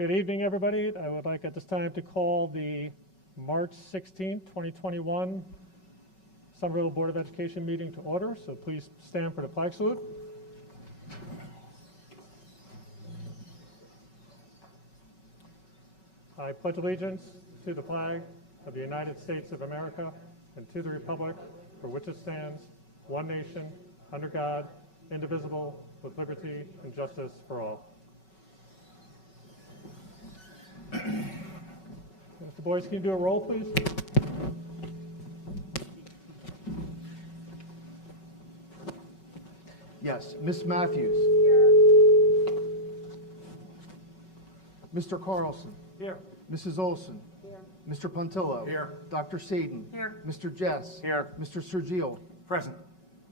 Good evening, everybody. I would like at this time to call the March 16, 2021 Somerville Board of Education meeting to order. So please stand for the flag salute. I pledge allegiance to the flag of the United States of America and to the republic for which it stands, one nation, under God, indivisible, with liberty and justice for all. Mr. Boyce, can you do a roll, please? Yes. Ms. Matthews. Here. Mr. Carlson. Here. Mrs. Olson. Here. Mr. Puntillo. Here. Dr. Sadin. Here. Mr. Jess. Here. Mr. Sergio. Present.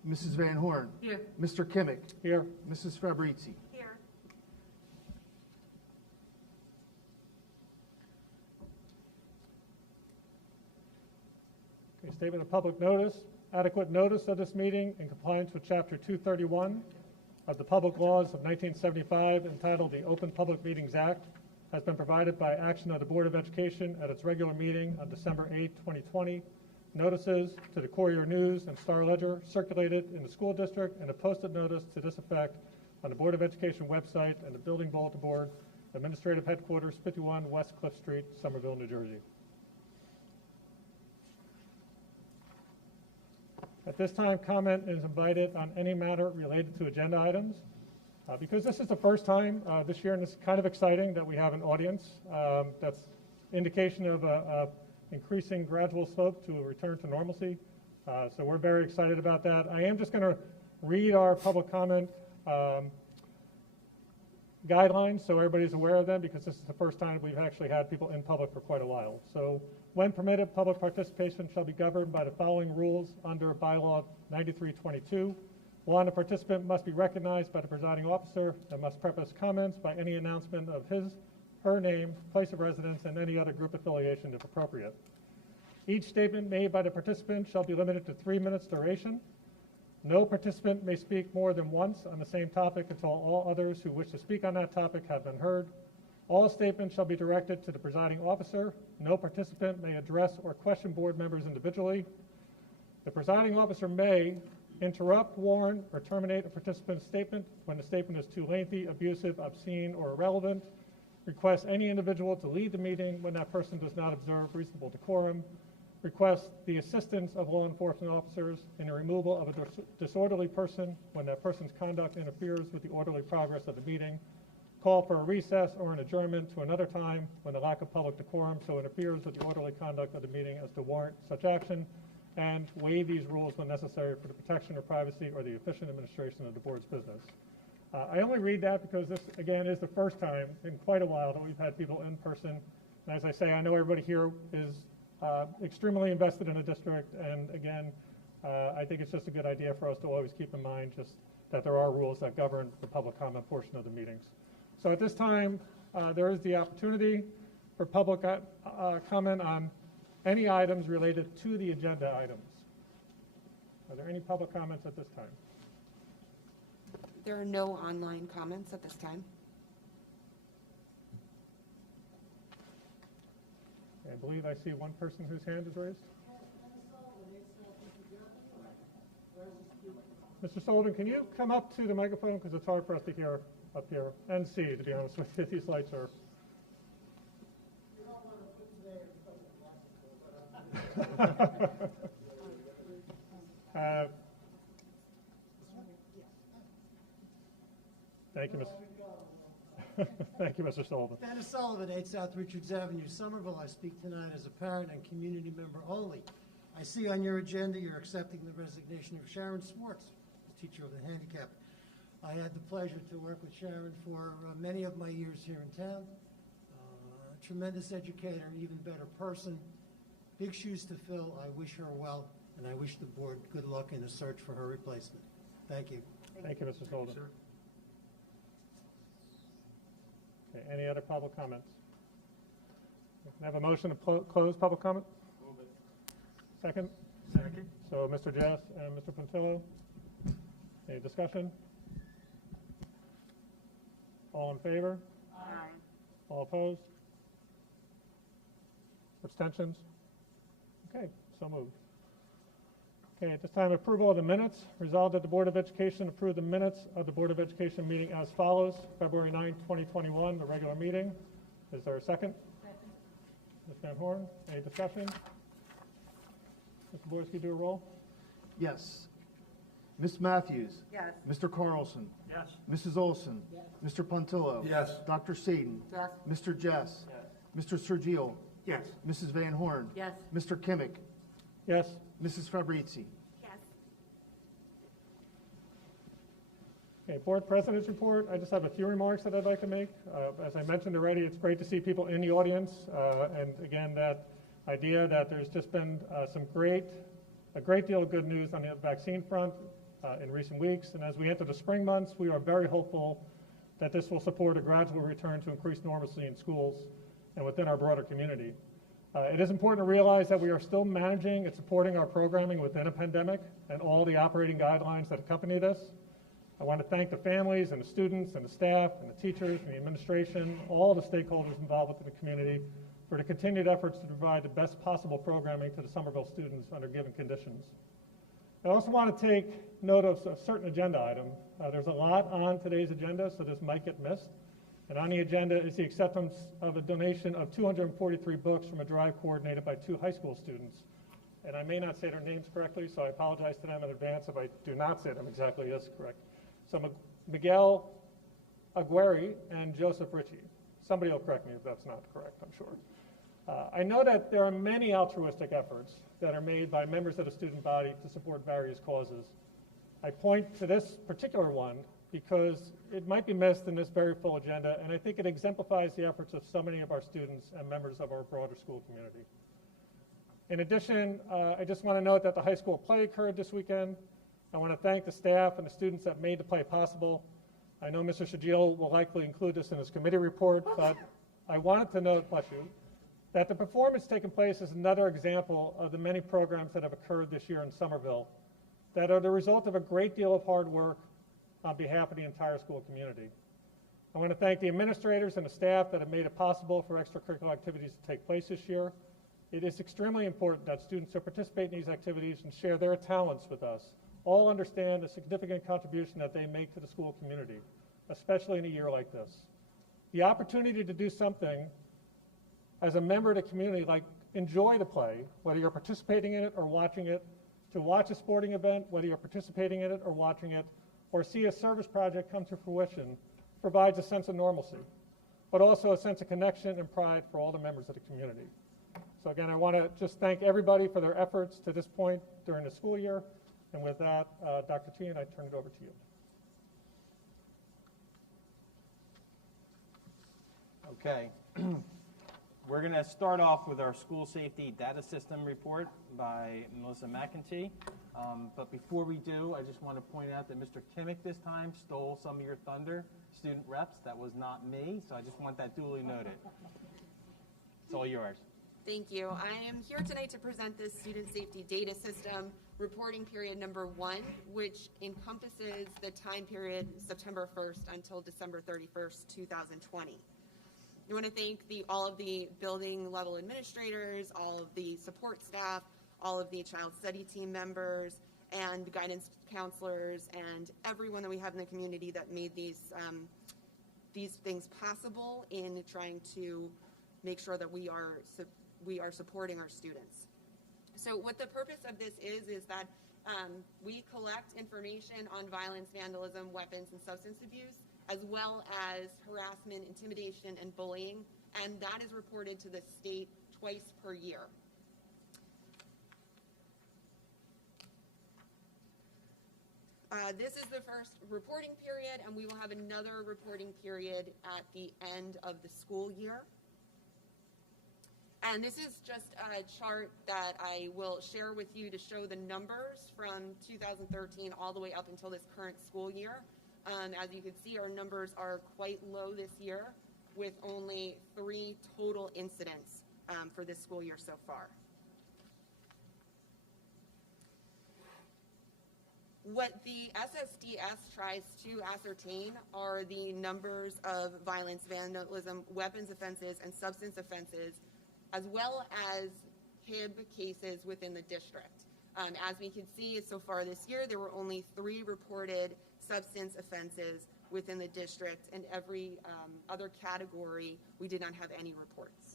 Mrs. Van Horn. Here. Mr. Kimmick. Here. Mrs. Fabrizi. Here. Okay, statement of public notice. Adequate notice of this meeting in compliance with Chapter 231 of the Public Laws of 1975 entitled the Open Public Meetings Act has been provided by action of the Board of Education at its regular meeting on December 8, 2020. Notices to the Courier News and Star Ledger circulated in the school district and a posted notice to this effect on the Board of Education website and the building bulletin board, Administrative Headquarters, 51 West Cliff Street, Somerville, New Jersey. At this time, comment is invited on any matter related to agenda items. Because this is the first time this year, and it's kind of exciting that we have an audience. That's indication of a increasing gradual slope to a return to normalcy. So we're very excited about that. I am just going to read our public comment guidelines so everybody's aware of them, because this is the first time we've actually had people in public for quite a while. So when permitted, public participation shall be governed by the following rules under bylaw 9322. One, a participant must be recognized by the presiding officer and must preface comments by any announcement of his, her name, place of residence, and any other group affiliation if appropriate. Each statement made by the participant shall be limited to 3 minutes duration. No participant may speak more than once on the same topic until all others who wish to speak on that topic have been heard. All statements shall be directed to the presiding officer. No participant may address or question board members individually. The presiding officer may interrupt, warn, or terminate a participant's statement when the statement is too lengthy, abusive, obscene, or irrelevant. Request any individual to lead the meeting when that person does not observe reasonable decorum. Request the assistance of law enforcement officers in the removal of a disorderly person when that person's conduct interferes with the orderly progress of the meeting. Call for a recess or an adjournment to another time when the lack of public decorum so interferes with the orderly conduct of the meeting as to warrant such action, and waive these rules when necessary for the protection of privacy or the efficient administration of the board's business. I only read that because this, again, is the first time in quite a while that we've had people in person. And as I say, I know everybody here is extremely invested in the district, and again, I think it's just a good idea for us to always keep in mind just that there are rules that govern the public comment portion of the meetings. So at this time, there is the opportunity for public comment on any items related to the agenda items. Are there any public comments at this time? There are no online comments at this time. I believe I see one person whose hand is raised. Mr. Sullivan, can you come up to the microphone, because it's hard for us to hear up here and see, to be honest with you. These lights are. Thank you, Mr. Thank you, Mr. Sullivan. Dennis Sullivan, 8 South Richards Avenue, Somerville. I speak tonight as a parent and community member only. I see on your agenda you're accepting the resignation of Sharon Swartz, the teacher of the handicapped. I had the pleasure to work with Sharon for many of my years here in town. A tremendous educator, an even better person. Big shoes to fill. I wish her well, and I wish the board good luck in the search for her replacement. Thank you. Thank you, Mr. Sullivan. Okay, any other public comments? Can I have a motion to close public comment? Move it. Second? Second. So Mr. Jess and Mr. Puntillo. Any discussion? All in favor? Aye. All opposed? Abstentions? Okay, so moved. Okay, at this time, approval of the minutes. Resolved that the Board of Education approve the minutes of the Board of Education meeting as follows. February 9, 2021, the regular meeting. Is there a second? Second. Ms. Van Horn, any discussion? Mr. Boyski, do a roll. Yes. Ms. Matthews? Yes. Mr. Carlson? Yes. Mrs. Olson? Yes. Mr. Puntillo? Yes. Dr. Sadin? Yes. Mr. Jess? Yes. Mr. Sergio? Yes. Mrs. Van Horn? Yes. Mr. Kimmick? Yes. Mrs. Fabrizi? Yes. Okay, Board President's report. I just have a few remarks that I'd like to make. As I mentioned already, it's great to see people in the audience. And again, that idea that there's just been a great deal of good news on the vaccine front in recent weeks. And as we enter the spring months, we are very hopeful that this will support a gradual return to increased normalcy in schools and within our broader community. It is important to realize that we are still managing and supporting our programming within a pandemic and all the operating guidelines that accompany this. I want to thank the families and the students and the staff and the teachers and the administration, all the stakeholders involved within the community for the continued efforts to provide the best possible programming to the Somerville students under given conditions. I also want to take note of a certain agenda item. There's a lot on today's agenda, so this might get missed. And on the agenda is the acceptance of a donation of 243 books from a drive coordinated by 2 high school students. And I may not say their names correctly, so I apologize to them in advance if I do not say them exactly as correct. So Miguel Aguirre and Joseph Ritchie. Somebody will correct me if that's not correct, I'm sure. I know that there are many altruistic efforts that are made by members of the student body to support various causes. I point to this particular one because it might be missed in this very full agenda, and I think it exemplifies the efforts of so many of our students and members of our broader school community. In addition, I just want to note that the high school play occurred this weekend. I want to thank the staff and the students that made the play possible. I know Mr. Shagil will likely include this in his committee report, but I wanted to note, bless you, that the performance taking place is another example of the many programs that have occurred this year in Somerville that are the result of a great deal of hard work on behalf of the entire school community. I want to thank the administrators and the staff that have made it possible for extracurricular activities to take place this year. It is extremely important that students who participate in these activities and share their talents with us all understand the significant contribution that they make to the school community, especially in a year like this. The opportunity to do something as a member of the community, like enjoy the play, whether you're participating in it or watching it, to watch a sporting event, whether you're participating in it or watching it, or see a service project come to fruition, provides a sense of normalcy, but also a sense of connection and pride for all the members of the community. So again, I want to just thank everybody for their efforts to this point during the school year. And with that, Dr. T, and I turn it over to you. Okay. We're going to start off with our school safety data system report by Melissa McEntee. But before we do, I just want to point out that Mr. Kimmick this time stole some of your thunder, student reps. That was not me, so I just want that duly noted. It's all yours. Thank you. I am here tonight to present this student safety data system reporting period number 1, which encompasses the time period September 1st until December 31st, 2020. I want to thank all of the building level administrators, all of the support staff, all of the child study team members, and guidance counselors, and everyone that we have in the community that made these things possible in trying to make sure that we are supporting our students. So what the purpose of this is that we collect information on violence, vandalism, weapons, and substance abuse, as well as harassment, intimidation, and bullying, and that is reported to the state twice per year. This is the first reporting period, and we will have another reporting period at the end of the school year. And this is just a chart that I will share with you to show the numbers from 2013 all the way up until this current school year. As you can see, our numbers are quite low this year, with only 3 total incidents for this school year so far. What the SSDS tries to ascertain are the numbers of violence, vandalism, weapons offenses, and substance offenses, as well as HIB cases within the district. As we can see, so far this year, there were only 3 reported substance offenses within the district, and every other category, we did not have any reports.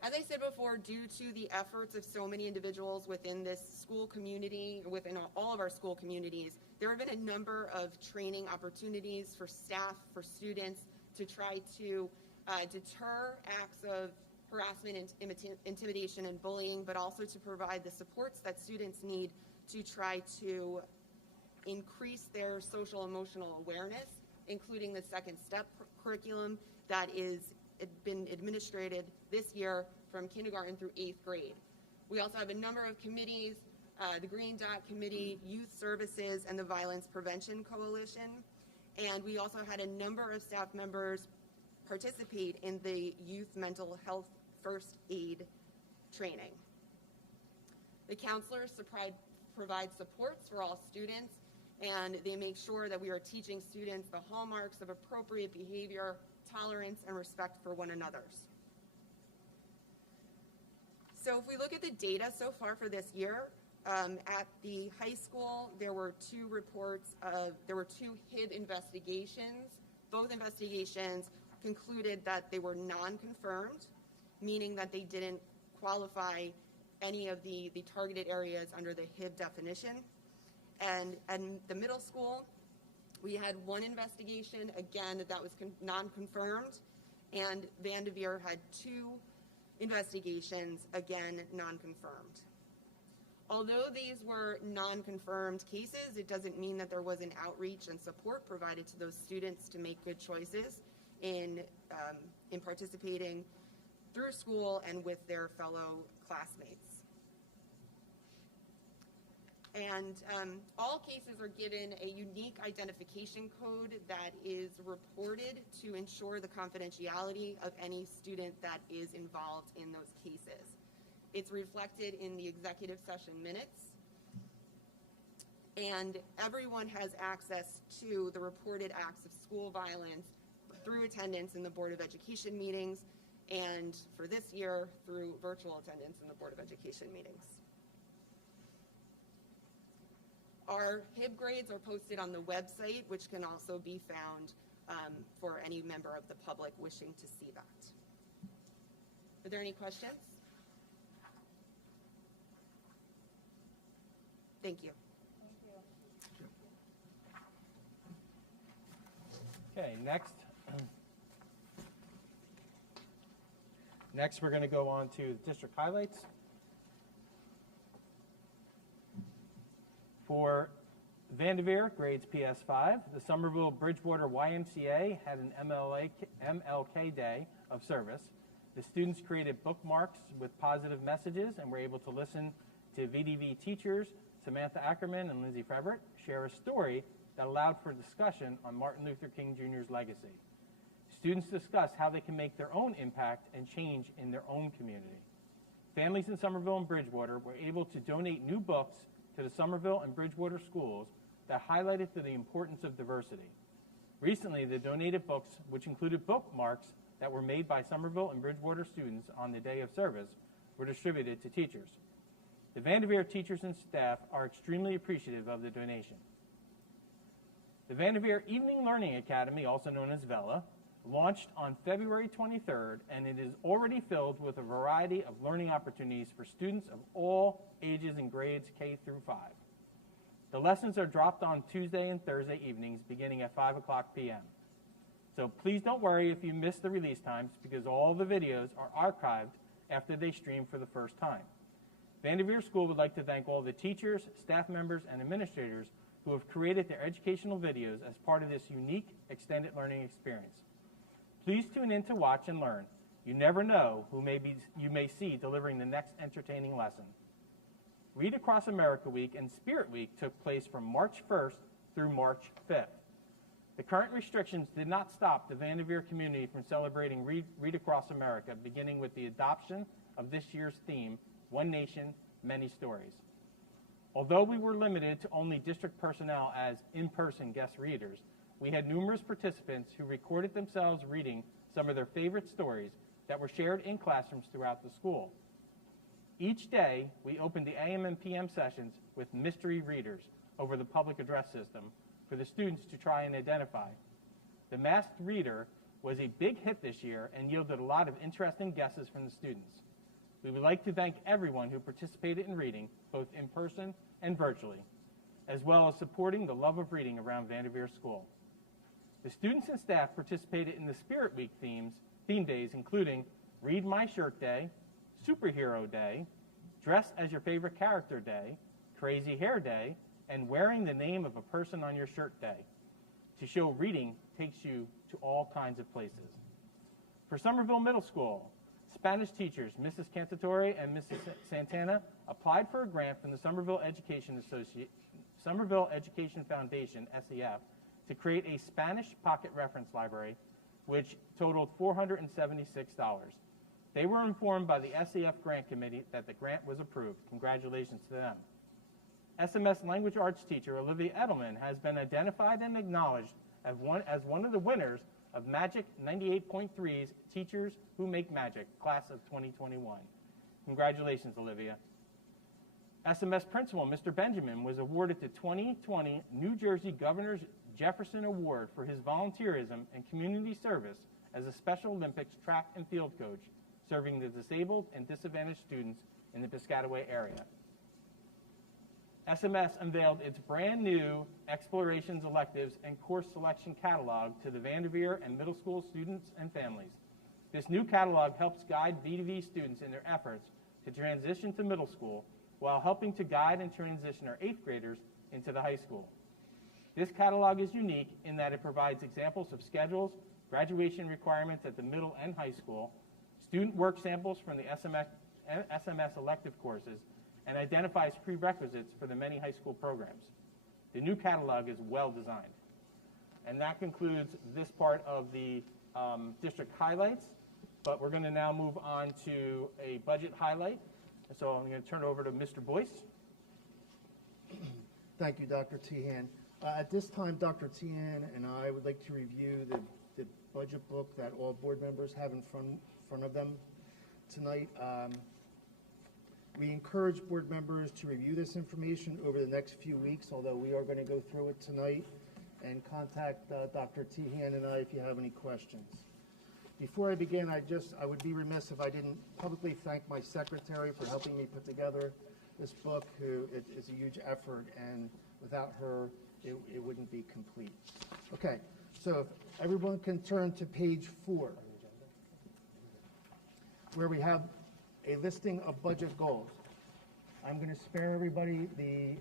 As I said before, due to the efforts of so many individuals within this school community, within all of our school communities, there have been a number of training opportunities for staff, for students, to try to deter acts of harassment, intimidation, and bullying, but also to provide the supports that students need to try to increase their social emotional awareness, including the Second Step curriculum that is been administrated this year from kindergarten through 8th grade. We also have a number of committees, the Green Dot Committee, Youth Services, and the Violence Prevention Coalition. And we also had a number of staff members participate in the Youth Mental Health First Aid training. The counselors provide supports for all students, and they make sure that we are teaching students the hallmarks of appropriate behavior, tolerance, and respect for one another's. So if we look at the data so far for this year, at the high school, there were 2 HIB investigations. Both investigations concluded that they were non-confirmed, meaning that they didn't qualify any of the targeted areas under the HIB definition. And at the middle school, we had 1 investigation, again, that was non-confirmed, and Vanderveer had 2 investigations, again, non-confirmed. Although these were non-confirmed cases, it doesn't mean that there wasn't outreach and support provided to those students to make good choices in participating through school and with their fellow classmates. And all cases are given a unique identification code that is reported to ensure the confidentiality of any student that is involved in those cases. It's reflected in the executive session minutes, and everyone has access to the reported acts of school violence through attendance in the Board of Education meetings, and for this year, through virtual attendance in the Board of Education meetings. Our HIB grades are posted on the website, which can also be found for any member of the public wishing to see that. Are there any questions? Thank you. Okay, next. Next, we're going to go on to district highlights. For Vanderveer, grades PS5, the Somerville Bridgewater YMCA had an MLK Day of service. The students created bookmarks with positive messages and were able to listen to VDV teachers Samantha Ackerman and Lindsay Frebert share a story that allowed for discussion on Martin Luther King Jr.'s legacy. Students discussed how they can make their own impact and change in their own community. Families in Somerville and Bridgewater were able to donate new books to the Somerville and Bridgewater schools that highlighted the importance of diversity. Recently, the donated books, which included bookmarks that were made by Somerville and Bridgewater students on the day of service, were distributed to teachers. The Vanderveer teachers and staff are extremely appreciative of the donation. The Vanderveer Evening Learning Academy, also known as VELA, launched on February 23rd, and it is already filled with a variety of learning opportunities for students of all ages and grades K through 5. The lessons are dropped on Tuesday and Thursday evenings beginning at 5 o'clock p.m. So please don't worry if you miss the release times, because all the videos are archived after they stream for the first time. Vanderveer School would like to thank all the teachers, staff members, and administrators who have created their educational videos as part of this unique extended learning experience. Please tune in to watch and learn. You never know who you may see delivering the next entertaining lesson. Read Across America Week and Spirit Week took place from March 1st through March 5th. The current restrictions did not stop the Vanderveer community from celebrating Read Across America, beginning with the adoption of this year's theme, One Nation, Many Stories. Although we were limited to only district personnel as in-person guest readers, we had numerous participants who recorded themselves reading some of their favorite stories that were shared in classrooms throughout the school. Each day, we opened the AM and PM sessions with mystery readers over the public address system for the students to try and identify. The masked reader was a big hit this year and yielded a lot of interesting guesses from the students. We would like to thank everyone who participated in reading, both in person and virtually, as well as supporting the love of reading around Vanderveer School. The students and staff participated in the Spirit Week theme days, including Read My Shirt Day, Superhero Day, Dress as Your Favorite Character Day, Crazy Hair Day, and Wearing the Name of a Person on Your Shirt Day, to show reading takes you to all kinds of places. For Somerville Middle School, Spanish teachers Mrs. Cantatore and Mrs. Santana applied for a grant from the Somerville Education Foundation, SEF, to create a Spanish pocket reference library, which totaled $476. They were informed by the SEF grant committee that the grant was approved. Congratulations to them. SMS language arts teacher Olivia Edelman has been identified and acknowledged as one of the winners of Magic 98.3's Teachers Who Make Magic, class of 2021. Congratulations, Olivia. SMS principal Mr. Benjamin was awarded the 2020 New Jersey Governor's Jefferson Award for his volunteerism and community service as a Special Olympics track and field coach, serving the disabled and disadvantaged students in the Piscataway area. SMS unveiled its brand new Explorations electives and course selection catalog to the Vanderveer and middle school students and families. This new catalog helps guide VDV students in their efforts to transition to middle school while helping to guide and transition our 8th graders into the high school. This catalog is unique in that it provides examples of schedules, graduation requirements at the middle and high school, student work samples from the SMS elective courses, and identifies prerequisites for the many high school programs. The new catalog is well designed. And that concludes this part of the district highlights, but we're going to now move on to a budget highlight. So I'm going to turn it over to Mr. Boyce. Thank you, Dr. Tehan. At this time, Dr. Tehan and I would like to review the budget book that all board members have in front of them tonight. We encourage board members to review this information over the next few weeks, although we are going to go through it tonight, and contact Dr. Tehan and I if you have any questions. Before I begin, I would be remiss if I didn't publicly thank my secretary for helping me put together this book, who it's a huge effort, and without her, it wouldn't be complete. Okay, so if everyone can turn to page 4, where we have a listing of budget goals. I'm going to spare everybody the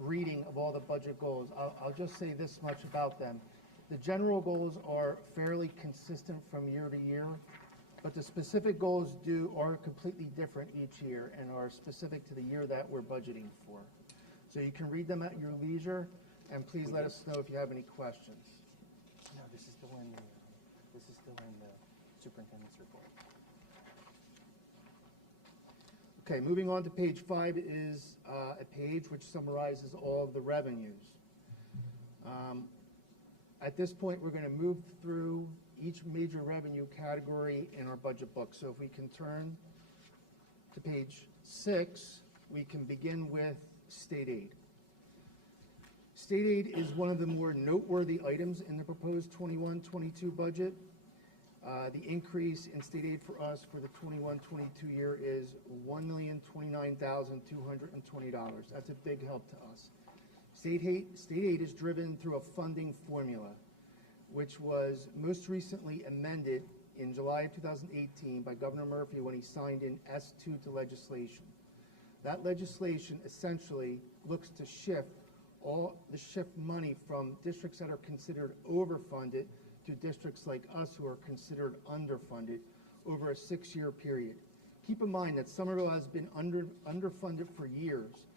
reading of all the budget goals. I'll just say this much about them. The general goals are fairly consistent from year to year, but the specific goals are completely different each year and are specific to the year that we're budgeting for. So you can read them at your leisure, and please let us know if you have any questions. No, this is still in the superintendent's report. Okay, moving on to page 5 is a page which summarizes all of the revenues. At this point, we're going to move through each major revenue category in our budget book. So if we can turn to page 6, we can begin with state aid. State aid is one of the more noteworthy items in the proposed 21-22 budget. The increase in state aid for us for the 21-22 year is $1,029,220. That's a big help to us. State aid is driven through a funding formula, which was most recently amended in July of 2018 by Governor Murphy when he signed in S2 to legislation. That legislation essentially looks to shift money from districts that are considered overfunded to districts like us who are considered underfunded over a 6-year period. Keep in mind that Somerville has been underfunded for years,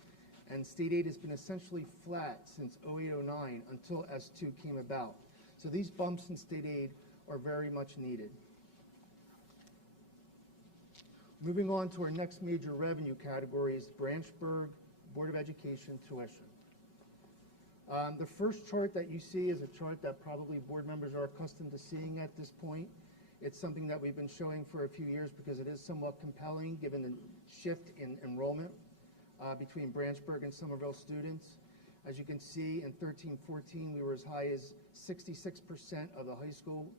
and state aid has been essentially flat since 08-09 until S2 came about. So these bumps in state aid are very much needed. Moving on to our next major revenue category is Branchburg Board of Education tuition. The first chart that you see is a chart that probably board members are accustomed to seeing at this point. It's something that we've been showing for a few years because it is somewhat compelling given the shift in enrollment between Branchburg and Somerville students. As you can see, in 13-14, we were as high as 66% of the high school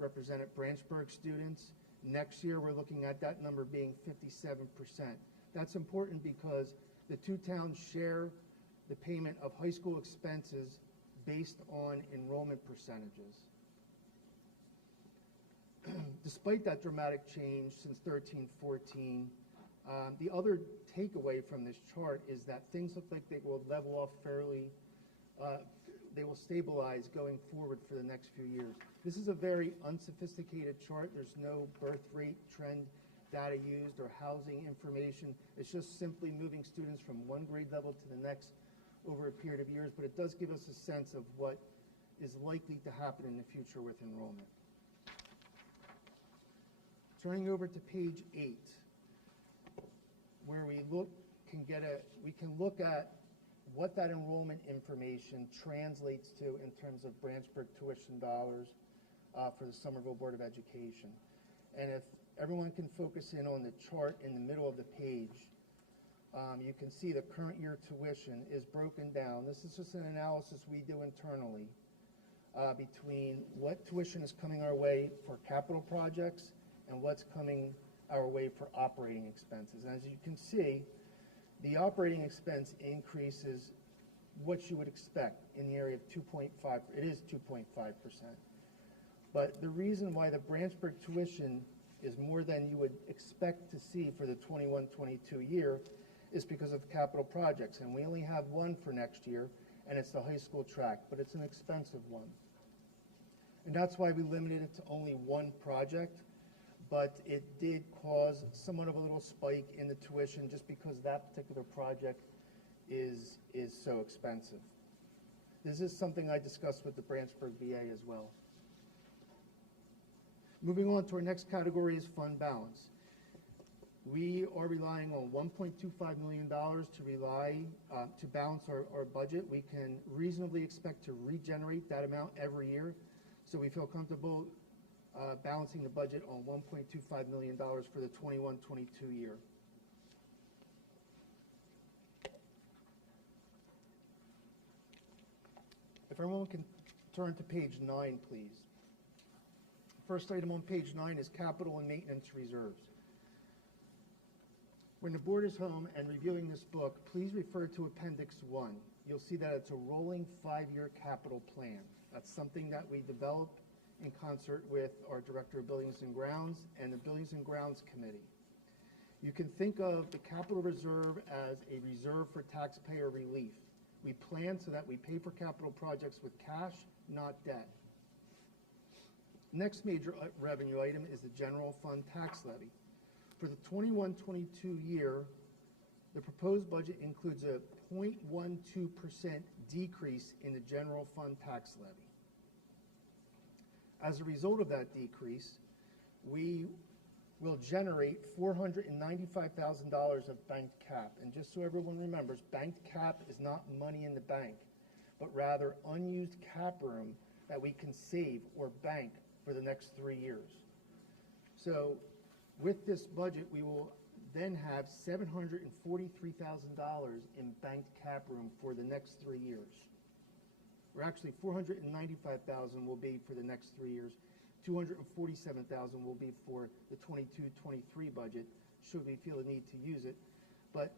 represented Branchburg students. Next year, we're looking at that number being 57%. That's important because the two towns share the payment of high school expenses based on enrollment percentages. Despite that dramatic change since 13-14, the other takeaway from this chart is that things look like they will level off fairly, they will stabilize going forward for the next few years. This is a very unsophisticated chart. There's no birth rate trend data used or housing information. It's just simply moving students from one grade level to the next over a period of years, but it does give us a sense of what is likely to happen in the future with enrollment. Turning over to page 8, where we can look at what that enrollment information translates to in terms of Branchburg tuition dollars for the Somerville Board of Education. And if everyone can focus in on the chart in the middle of the page, you can see the current year tuition is broken down. This is just an analysis we do internally between what tuition is coming our way for capital projects and what's coming our way for operating expenses. And as you can see, the operating expense increase is what you would expect in the area of 2.5. It is 2.5%. But the reason why the Branchburg tuition is more than you would expect to see for the 21-22 year is because of capital projects. And we only have one for next year, and it's the high school track, but it's an expensive one. And that's why we limited it to only one project. But it did cause somewhat of a little spike in the tuition just because that particular project is so expensive. This is something I discussed with the Branchburg VA as well. Moving on to our next category is fund balance. We are relying on $1.25 million to balance our budget. We can reasonably expect to regenerate that amount every year, so we feel comfortable balancing the budget on $1.25 million for the 21-22 year. If everyone can turn to page 9, please. First item on page 9 is capital and maintenance reserves. When the board is home and reviewing this book, please refer to Appendix 1. You'll see that it's a rolling 5-year capital plan. That's something that we developed in concert with our Director of Buildings and Grounds and the Buildings and Grounds Committee. You can think of the capital reserve as a reserve for taxpayer relief. We plan so that we pay for capital projects with cash, not debt. Next major revenue item is the general fund tax levy. For the 21-22 year, the proposed budget includes a 0.12% decrease in the general fund tax levy. As a result of that decrease, we will generate $495,000 of banked cap. And just so everyone remembers, banked cap is not money in the bank, but rather unused cap room that we can save or bank for the next 3 years. So with this budget, we will then have $743,000 in banked cap room for the next 3 years. Or actually, $495,000 will be for the next 3 years. $247,000 will be for the 22-23 budget, should we feel the need to use it. But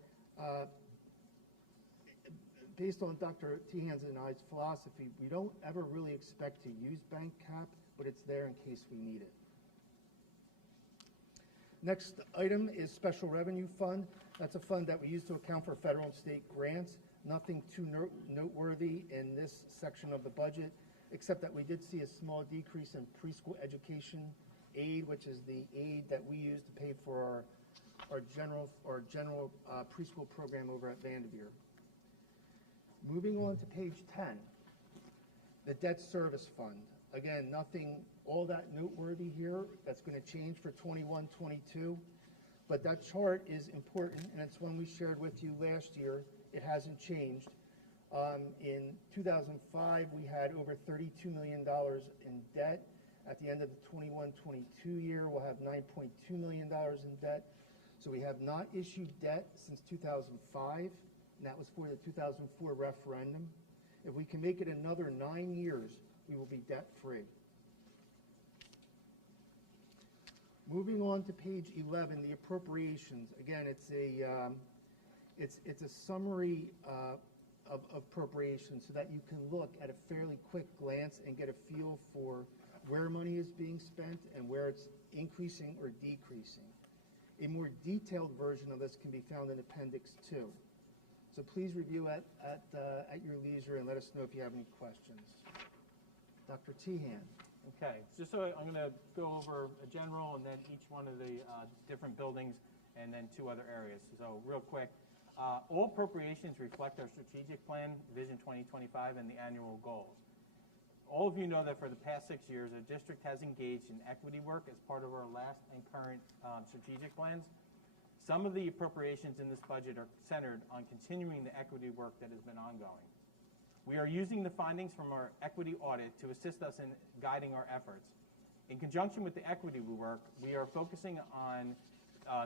based on Dr. Tehan's and I's philosophy, we don't ever really expect to use bank cap, but it's there in case we need it. Next item is special revenue fund. That's a fund that we use to account for federal and state grants. Nothing too noteworthy in this section of the budget, except that we did see a small decrease in preschool education aid, which is the aid that we use to pay for our general preschool program over at Vanderveer. Moving on to page 10, the debt service fund. Again, nothing all that noteworthy here that's going to change for 21-22. But that chart is important, and it's one we shared with you last year. It hasn't changed. In 2005, we had over $32 million in debt. At the end of the 21-22 year, we'll have $9.2 million in debt. So we have not issued debt since 2005, and that was for the 2004 referendum. If we can make it another 9 years, we will be debt-free. Moving on to page 11, the appropriations. Again, it's a summary of appropriations so that you can look at a fairly quick glance and get a feel for where money is being spent and where it's increasing or decreasing. A more detailed version of this can be found in Appendix 2. So please review at your leisure and let us know if you have any questions. Dr. Tehan. Okay, just so I'm going to go over a general and then each one of the different buildings and then 2 other areas. So real quick, all appropriations reflect our strategic plan, Vision 2025, and the annual goals. All of you know that for the past 6 years, the district has engaged in equity work as part of our last and current strategic plans. Some of the appropriations in this budget are centered on continuing the equity work that has been ongoing. We are using the findings from our equity audit to assist us in guiding our efforts. In conjunction with the equity work, we are focusing on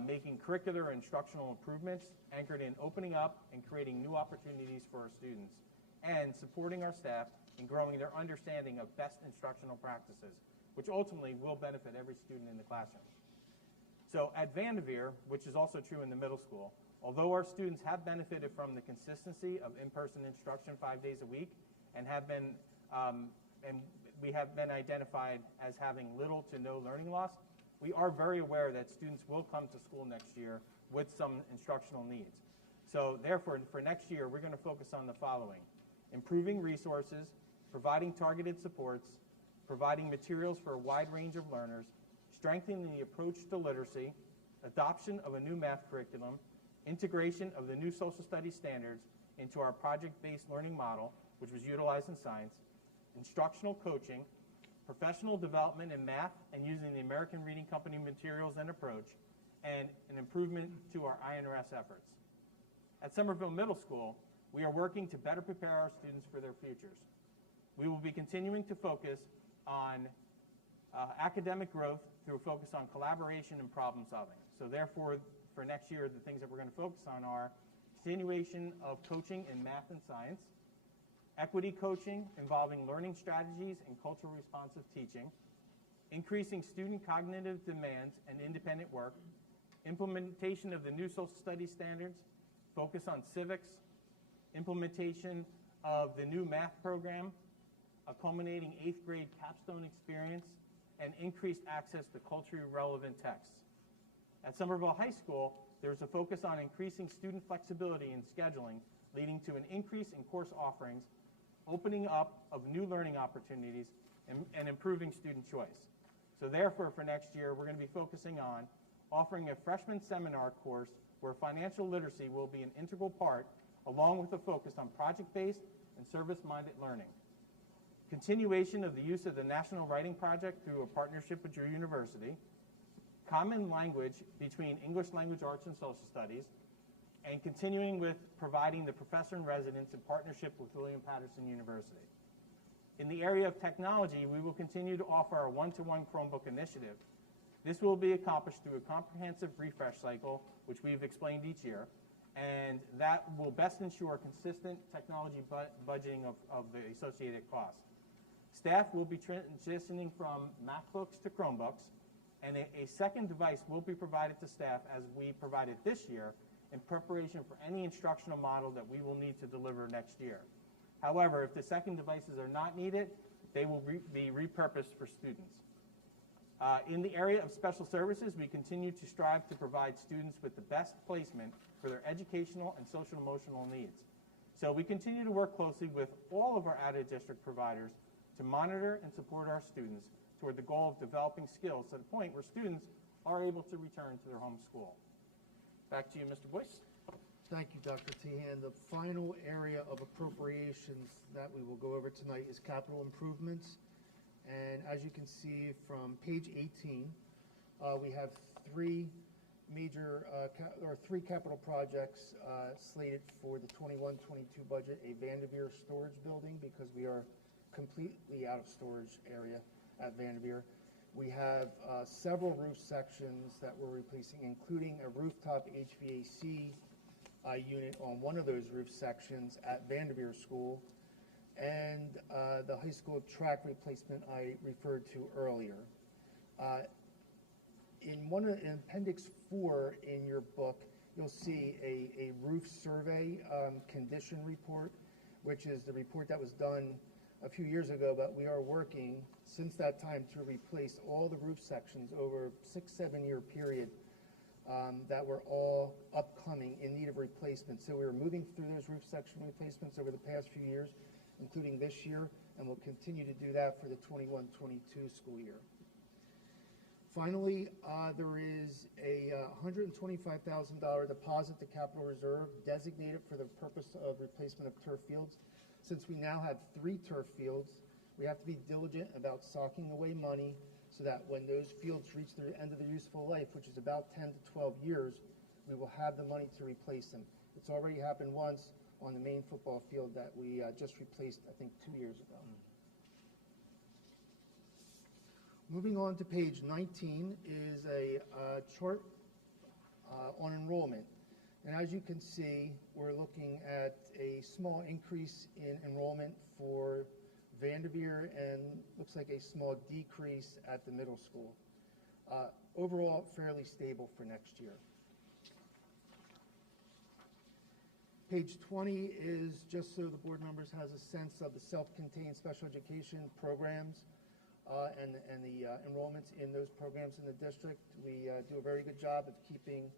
making curricular and instructional improvements anchored in opening up and creating new opportunities for our students, and supporting our staff in growing their understanding of best instructional practices, which ultimately will benefit every student in the classroom. So at Vanderveer, which is also true in the middle school, although our students have benefited from the consistency of in-person instruction 5 days a week and we have been identified as having little to no learning loss, we are very aware that students will come to school next year with some instructional needs. So therefore, for next year, we're going to focus on the following: improving resources, providing targeted supports, providing materials for a wide range of learners, strengthening the approach to literacy, adoption of a new math curriculum, integration of the new social studies standards into our project-based learning model, which was utilized in science, instructional coaching, professional development in math and using the American Reading Company materials and approach, and an improvement to our INRS efforts. At Somerville Middle School, we are working to better prepare our students for their futures. We will be continuing to focus on academic growth through a focus on collaboration and problem solving. So therefore, for next year, the things that we're going to focus on are continuation of coaching in math and science, equity coaching involving learning strategies and culturally responsive teaching, increasing student cognitive demands and independent work, implementation of the new social studies standards, focus on civics, implementation of the new math program, a culminating 8th grade capstone experience, and increased access to culturally relevant texts. At Somerville High School, there's a focus on increasing student flexibility in scheduling, leading to an increase in course offerings, opening up of new learning opportunities, and improving student choice. So therefore, for next year, we're going to be focusing on offering a freshman seminar course where financial literacy will be an integral part, along with a focus on project-based and service-minded learning. Continuation of the use of the National Writing Project through a partnership with your university, common language between English Language Arts and Social Studies, and continuing with providing the professor in residence in partnership with William Patterson University. In the area of technology, we will continue to offer our one-to-one Chromebook initiative. This will be accomplished through a comprehensive refresh cycle, which we've explained each year, and that will best ensure consistent technology budgeting of the associated costs. Staff will be transitioning from MacBooks to Chromebooks, and a second device will be provided to staff as we provided this year in preparation for any instructional model that we will need to deliver next year. However, if the second devices are not needed, they will be repurposed for students. In the area of special services, we continue to strive to provide students with the best placement for their educational and social emotional needs. So we continue to work closely with all of our out-of-district providers to monitor and support our students toward the goal of developing skills to the point where students are able to return to their home school. Back to you, Mr. Boyce. Thank you, Dr. Tehan. The final area of appropriations that we will go over tonight is capital improvements. And as you can see from page 18, we have 3 major, or 3 capital projects slated for the 21-22 budget: a Vanderveer storage building, because we are completely out of storage area at Vanderveer. We have several roof sections that we're replacing, including a rooftop HVAC unit on one of those roof sections at Vanderveer School, and the high school track replacement I referred to earlier. In Appendix 4 in your book, you'll see a roof survey condition report, which is the report that was done a few years ago, but we are working since that time to replace all the roof sections over a 6-7 year period that were all upcoming in need of replacement. So we were moving through those roof section replacements over the past few years, including this year, and we'll continue to do that for the 21-22 school year. Finally, there is a $125,000 deposit to capital reserve designated for the purpose of replacement of turf fields. Since we now have 3 turf fields, we have to be diligent about socking away money so that when those fields reach the end of their useful life, which is about 10 to 12 years, we will have the money to replace them. It's already happened once on the main football field that we just replaced, I think, 2 years ago. Moving on to page 19 is a chart on enrollment. And as you can see, we're looking at a small increase in enrollment for Vanderveer and looks like a small decrease at the middle school. Overall, fairly stable for next year. Page 20 is just so the board members has a sense of the self-contained special education programs and the enrollments in those programs in the district. We do a very good job of keeping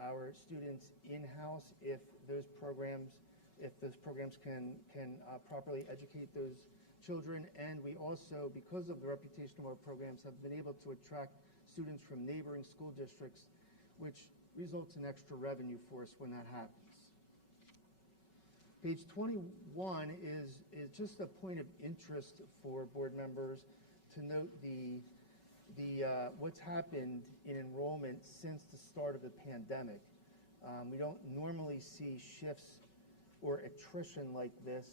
our students in-house if those programs can properly educate those children. And we also, because of the reputation of our programs, have been able to attract students from neighboring school districts, which results in extra revenue for us when that happens. Page 21 is just a point of interest for board members to note the what's happened in enrollment since the start of the pandemic. We don't normally see shifts or attrition like this.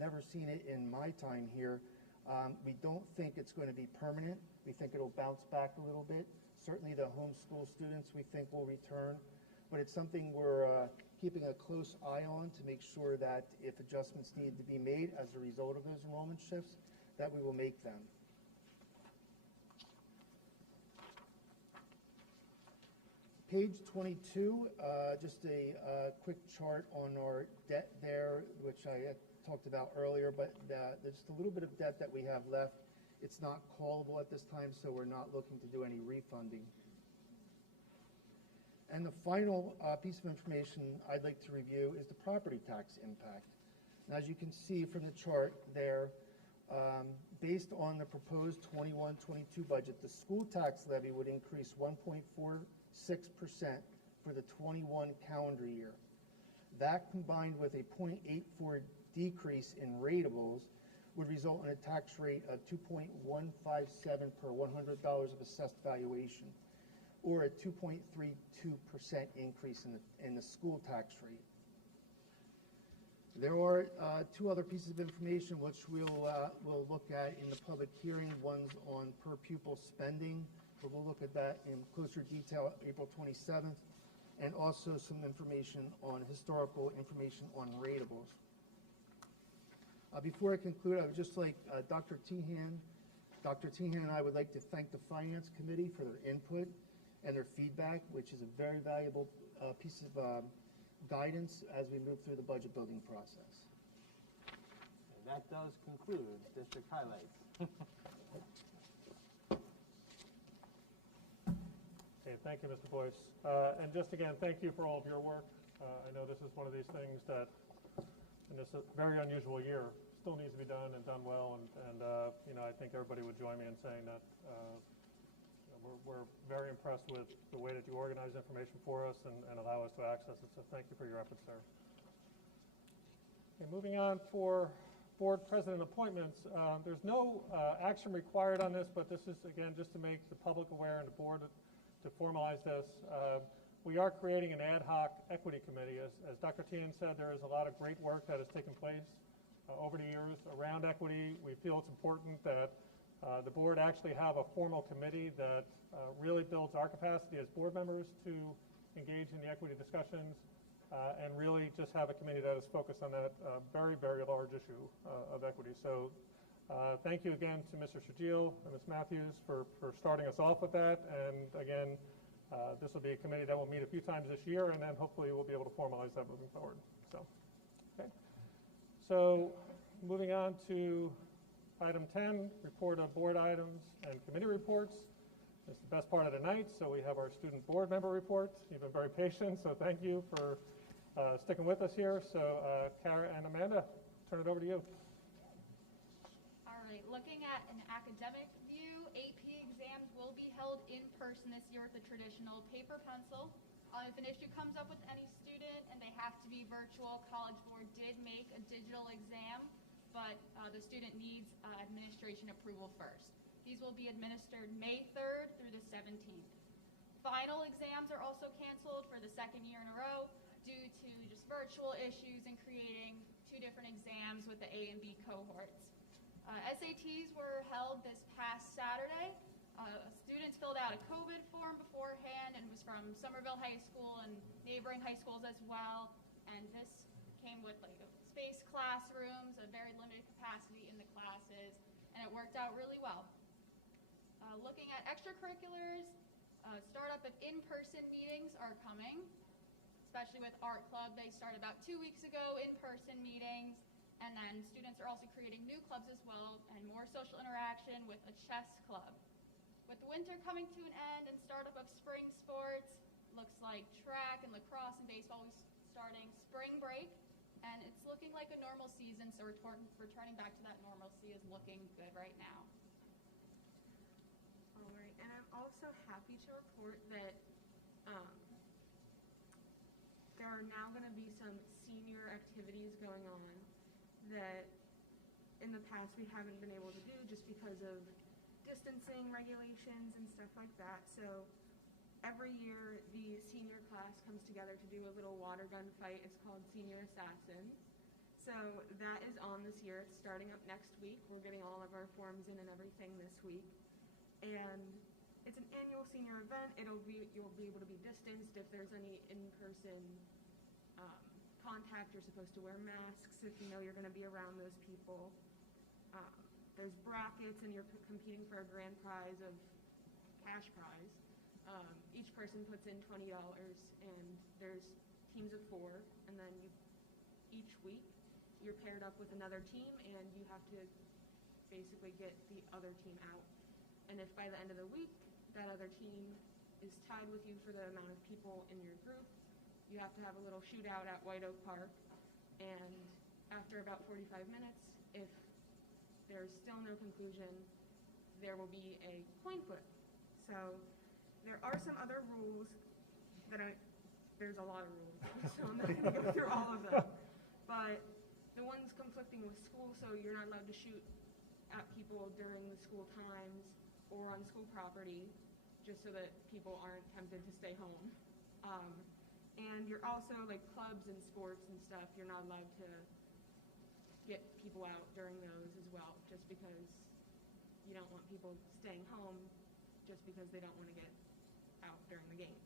Never seen it in my time here. We don't think it's going to be permanent. We think it'll bounce back a little bit. Certainly the homeschool students we think will return, but it's something we're keeping a close eye on to make sure that if adjustments need to be made as a result of those enrollment shifts, that we will make them. Page 22, just a quick chart on our debt there, which I had talked about earlier, but there's just a little bit of debt that we have left. It's not callable at this time, so we're not looking to do any refunding. And the final piece of information I'd like to review is the property tax impact. And as you can see from the chart there, based on the proposed 21-22 budget, the school tax levy would increase 1.46% for the 21 calendar year. That combined with a 0.84 decrease in ratables would result in a tax rate of 2.157 per $100 of assessed valuation, or a 2.32% increase in the school tax rate. There are 2 other pieces of information which we'll look at in the public hearing. One's on per pupil spending, but we'll look at that in closer detail April 27th, and also some information on historical information on ratables. Before I conclude, I would just like Dr. Tehan and I would like to thank the Finance Committee for their input and their feedback, which is a very valuable piece of guidance as we move through the budget building process. And that does conclude district highlights. Okay, thank you, Mr. Boyce. And just again, thank you for all of your work. I know this is one of these things that, in this very unusual year, still needs to be done and done well. And you know, I think everybody would join me in saying that we're very impressed with the way that you organize information for us and allow us to access it. So thank you for your efforts there. Okay, moving on for board president appointments. There's no action required on this, but this is, again, just to make the public aware and the board to formalize this. We are creating an ad hoc equity committee. As Dr. Tien said, there is a lot of great work that has taken place over the years around equity. We feel it's important that the board actually have a formal committee that really builds our capacity as board members to engage in the equity discussions and really just have a committee that is focused on that very, very large issue of equity. So thank you again to Mr. Shagil and Ms. Matthews for starting us off with that. And again, this will be a committee that will meet a few times this year, and then hopefully we'll be able to formalize that moving forward. So, okay. So moving on to item 10, report of board items and committee reports. It's the best part of the night, so we have our student board member report. You've been very patient, so thank you for sticking with us here. So Kara and Amanda, turn it over to you. All right, looking at an academic view, AP exams will be held in person this year with the traditional paper pencil. If an issue comes up with any student and they have to be virtual, College Board did make a digital exam, but the student needs administration approval first. These will be administered May 3rd through the 17th. Final exams are also canceled for the second year in a row due to just virtual issues and creating two different exams with the A and B cohorts. SATs were held this past Saturday. Students filled out a COVID form beforehand, and it was from Somerville High School and neighboring high schools as well. And this came with like space classrooms, a very limited capacity in the classes, and it worked out really well. Looking at extracurriculars, startup of in-person meetings are coming, especially with Art Club. They started about 2 weeks ago, in-person meetings. And then students are also creating new clubs as well and more social interaction with a chess club. With the winter coming to an end and startup of spring sports, looks like track and lacrosse and baseball is starting spring break. And it's looking like a normal season, so returning back to that normalcy is looking good right now. All right, and I'm also happy to report that there are now going to be some senior activities going on that in the past we haven't been able to do just because of distancing regulations and stuff like that. So every year the senior class comes together to do a little water gun fight. It's called Senior Assassins. So that is on this year. It's starting up next week. We're getting all of our forms in and everything this week. And it's an annual senior event. You'll be able to be distanced if there's any in-person contact. You're supposed to wear masks if you know you're going to be around those people. There's brackets, and you're competing for a grand prize of cash prize. Each person puts in $20, and there's teams of 4, and then each week you're paired up with another team, and you have to basically get the other team out. And if by the end of the week that other team is tied with you for the amount of people in your group, you have to have a little shootout at White Oak Park, and after about 45 minutes, if there's still no conclusion, there will be a coin flip. So there are some other rules there's a lot of rules, so I'm not going to go through all of them. But the ones conflicting with school, so you're not allowed to shoot at people during the school times or on school property, just so that people aren't tempted to stay home. And you're also, like clubs and sports and stuff, you're not allowed to get people out during those as well, just because you don't want people staying home just because they don't want to get out during the game.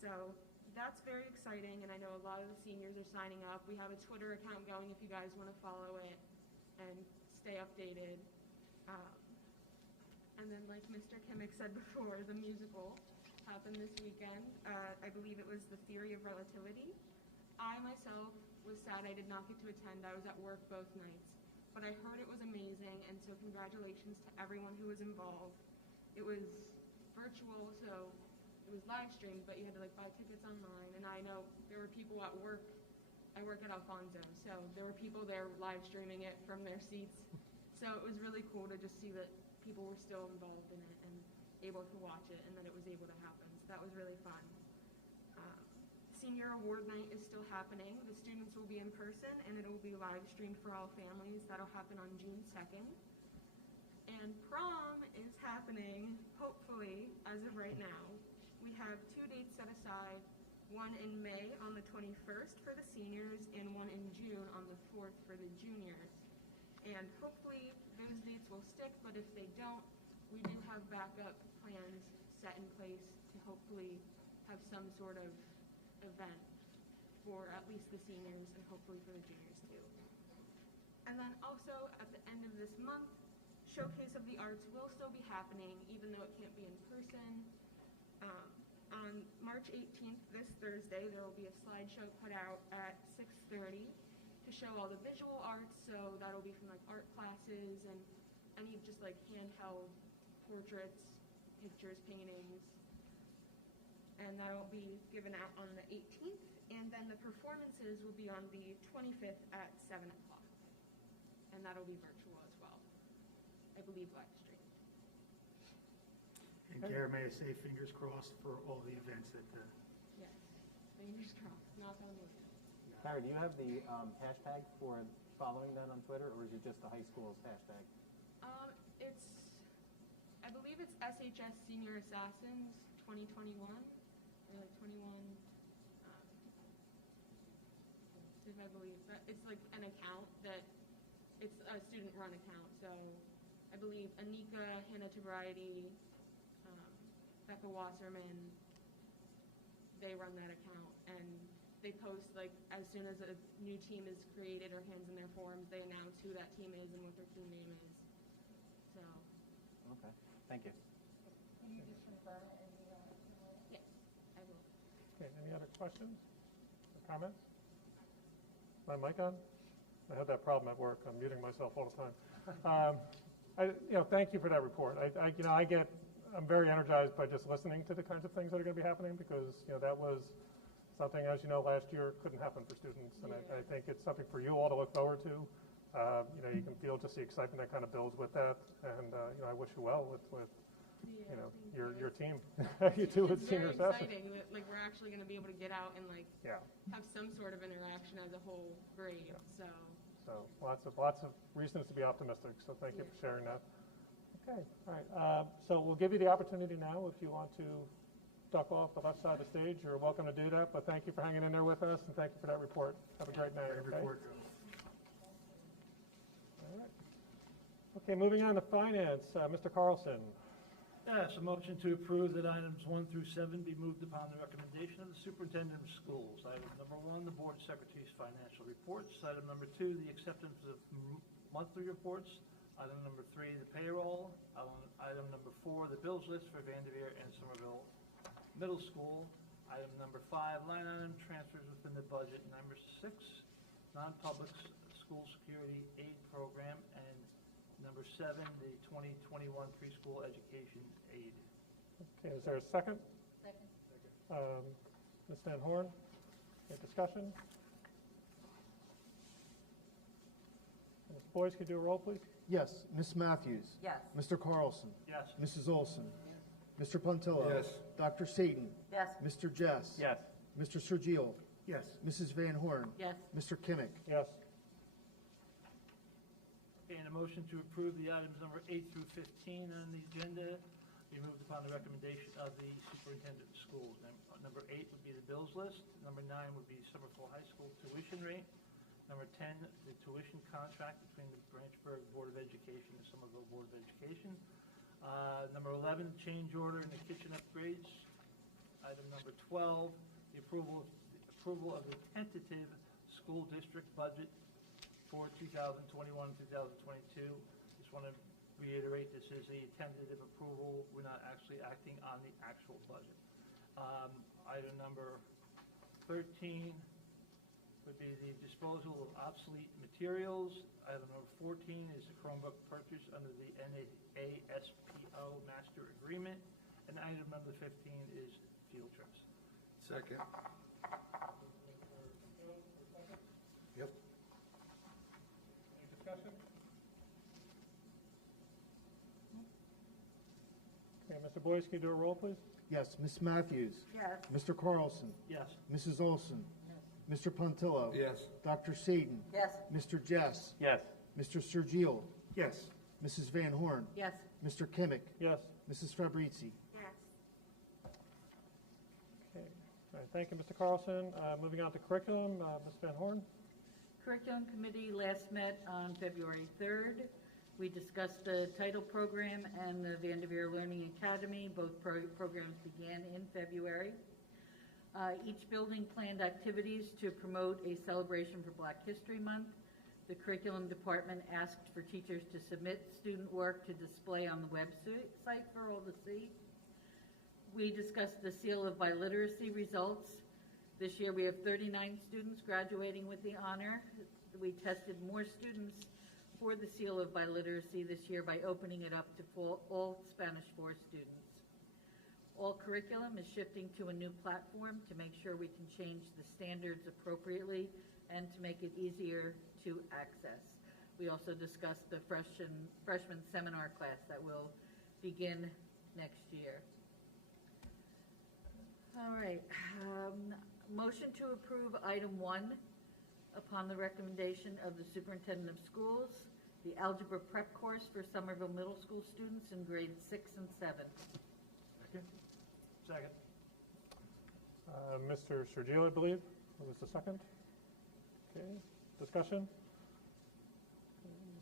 So that's very exciting, and I know a lot of the seniors are signing up. We have a Twitter account going if you guys want to follow it and stay updated. And then, like Mr. Kimmick said before, the musical happened this weekend. I believe it was The Theory of Relativity. I myself was sad I did not get to attend. I was at work both nights. But I heard it was amazing, and so congratulations to everyone who was involved. It was virtual, so it was live streamed, but you had to buy tickets online. And I know there were people at work. I work at Alfonso, so there were people there live streaming it from their seats. So it was really cool to just see that people were still involved in it and able to watch it, and that it was able to happen. So that was really fun. Senior Award Night is still happening. The students will be in person, and it will be live streamed for all families. That'll happen on June 2nd. And prom is happening, hopefully, as of right now. we have 2 dates set aside, one in May on the 21st for the seniors and one in June on the 4th for the juniors. And hopefully those dates will stick, but if they don't, we do have backup plans set in place to hopefully have some sort of event for at least the seniors and hopefully for the juniors too. And then also at the end of this month, Showcase of the Arts will still be happening even though it can't be in person. On March 18th, this Thursday, there will be a slideshow put out at 6:30 to show all the visual arts, so that'll be from like art classes and any just like handheld portraits, pictures, paintings. And that'll be given out on the 18th, and then the performances will be on the 25th at 7 o'clock. And that'll be virtual as well. I believe live streamed. And Kara, may I say fingers crossed for all the events that, Yes, fingers crossed, knock on wood. Kara, do you have the hashtag for following that on Twitter, or is it just the high school's hashtag? I believe it's SHS Senior Assassins 2021, or like 21, if I believe that, it's like an account that, it's a student-run account, so I believe Anika, Hannah Tabriety, Becca Wasserman, they run that account, and they post, like, as soon as a new team is created or hands in their forms, they announce who that team is and what their team name is, so. Okay, thank you. Can you just confirm it in the, Yes, I will. Okay, any other questions or comments? My mic on? I have that problem at work. I'm muting myself all the time. Thank you for that report. I'm very energized by just listening to the kinds of things that are going to be happening because, that was something, as you know, last year couldn't happen for students. And I think it's something for you all to look forward to. You can feel just the excitement that kind of builds with that. And, I wish you well with your team. You too with senior It's very assessment. exciting that, like, we're actually going to be able to get out and, like, have some sort of interaction as a whole grade, so. So lots of reasons to be optimistic, so thank you for sharing that. Okay, all right. So we'll give you the opportunity now if you want to duck off the left side of the stage. You're welcome to do that, but thank you for hanging in there with us, and thank you for that report. Have a great night, great okay? report. All right. Okay, moving on to finance. Mr. Carlson. Yes, a motion to approve that items 1 through 7 be moved upon the recommendation of the superintendent of schools. Item number 1, the board secretary's financial reports. Item number 2, the acceptance of monthly reports. Item number 3, the payroll. Item number 4, the bills list for Vanderveer and Somerville Middle School. Item number 5, line item transfers within the budget. Number 6, non-public school security aid program. And number 7, the 2021 preschool education aid. Okay, is there a second? second. Ms. Van Horn, any discussion? Ms. Boyce, could you do a roll, please? Yes, Ms. Matthews. Yes. Mr. Carlson. Yes. Mrs. Olson. Mr. Puntillo. Yes. Dr. Sadin. Yes. Mr. Jess. Yes. Mr. Sergio. Yes. Mrs. Van Horn. Yes. Mr. Kimmick. Yes. And a motion to approve the items number 8 through 15 on the agenda be moved upon the recommendation of the superintendent of schools. Number 8 would be the bills list. Number 9 would be Somerville High School tuition rate. Number 10, the tuition contract between the Branchburg Board of Education and Somerville Board of Education. Number 11, change order in the kitchen upgrades. Item number 12, the approval of the tentative school district budget for 2021-2022. Just want to reiterate, this is a tentative approval. We're not actually acting on the actual budget. Item number 13 would be the disposal of obsolete materials. Item number 14 is the Chromebook purchase under the NASPO master agreement. And item number 15 is field trips. Second. Yep. Any discussion? Okay, Mr. Boyce, can you do a roll, please? Yes, Ms. Matthews. Yes. Mr. Carlson. Yes. Mrs. Olson. Mr. Puntillo. Yes. Dr. Sadin. Yes. Mr. Jess. Yes. Mr. Sergio. Yes. Mrs. Van Horn. Yes. Mr. Kimmick. Yes. Mrs. Fabrizi. Yes. right, thank you, Mr. Carlson. Moving on to curriculum, Ms. Van Horn. Curriculum Committee last met on February 3rd. We discussed the title program and the Vanderveer Learning Academy. Both programs began in February. Each building planned activities to promote a celebration for Black History Month. The curriculum department asked for teachers to submit student work to display on the website for all to see. We discussed the Seal of Biliteracy results. This year we have 39 students graduating with the honor. We tested more students for the Seal of Biliteracy this year by opening it up to all Spanish 4 students. All curriculum is shifting to a new platform to make sure we can change the standards appropriately and to make it easier to access. We also discussed the freshman seminar class that will begin next year. All right, motion to approve item 1 upon the recommendation of the superintendent of schools, the algebra prep course for Somerville Middle School students in grades 6 and 7. Second. Mr. Sergio, I believe, was the second. Okay, discussion?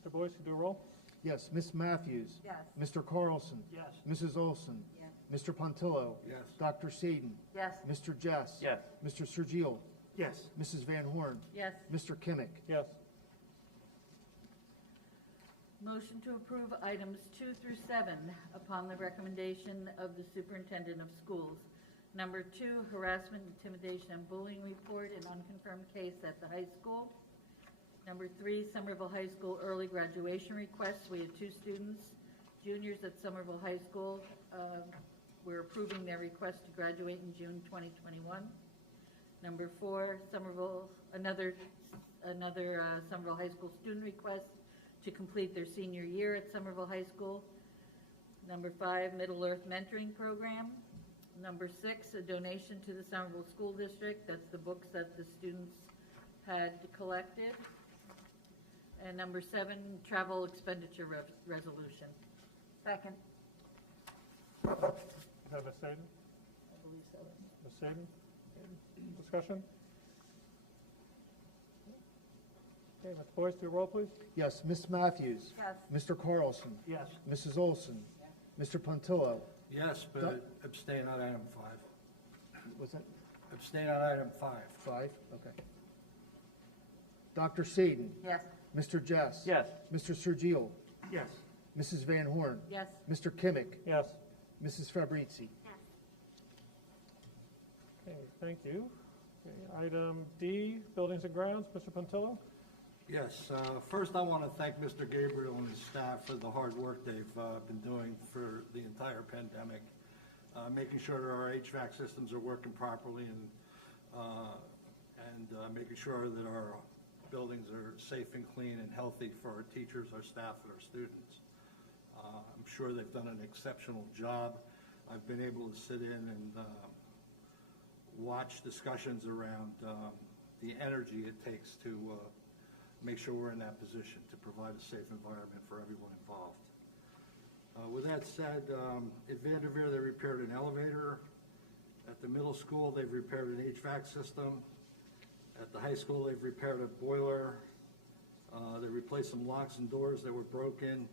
Mr. Boyce, you do a roll? Yes, Ms. Matthews. Yes. Mr. Carlson. Yes. Mrs. Olson. Yes. Mr. Pontillo. Yes. Dr. Sadin. Yes. Mr. Jess. Yes. Mr. Sergio. Yes. Mrs. Van Horn. Yes. Mr. Kimmick. Yes. Motion to approve items 2 through 7 upon the recommendation of the superintendent of schools. Number 2, harassment, intimidation, and bullying report, an unconfirmed case at the high school. Number 3, Somerville High School early graduation requests. We had 2 students, juniors at Somerville High School. We're approving their request to graduate in June 2021. Number 4, another Somerville High School student request to complete their senior year at Somerville High School. Number 5, Middle Earth Mentoring Program. Number 6, a donation to the Somerville School District. That's the books that the students had collected. And number 7, travel expenditure resolution. Second. Is that Ms. Sadin? I believe so. Ms. Sadin? Okay. Discussion? Okay, Mr. Boyce, do a roll, please. Yes, Ms. Matthews. Yes. Mr. Carlson. Yes. Mrs. Olson. Mr. Pontillo. Yes, but abstain on item 5. Was that Abstain on item 5. 5? Okay. Dr. Sadin. Yes. Mr. Jess. Yes. Mr. Sergio. Yes. Mrs. Van Horn. Yes. Mr. Kimmick. Yes. Mrs. Fabrizi. Okay, thank you. Okay, item D, buildings and grounds, Mr. Pontillo. Yes, first I want to thank Mr. Gabriel and his staff for the hard work they've been doing for the entire pandemic, making sure that our HVAC systems are working properly and making sure that our buildings are safe and clean and healthy for our teachers, our staff, and our students. I'm sure they've done an exceptional job. I've been able to sit in and watch discussions around the energy it takes to make sure we're in that position to provide a safe environment for everyone involved. With that said, at Vanderveer they repaired an elevator. At the middle school they've repaired an HVAC system. At the high school they've repaired a boiler. They replaced some locks and doors that were broken,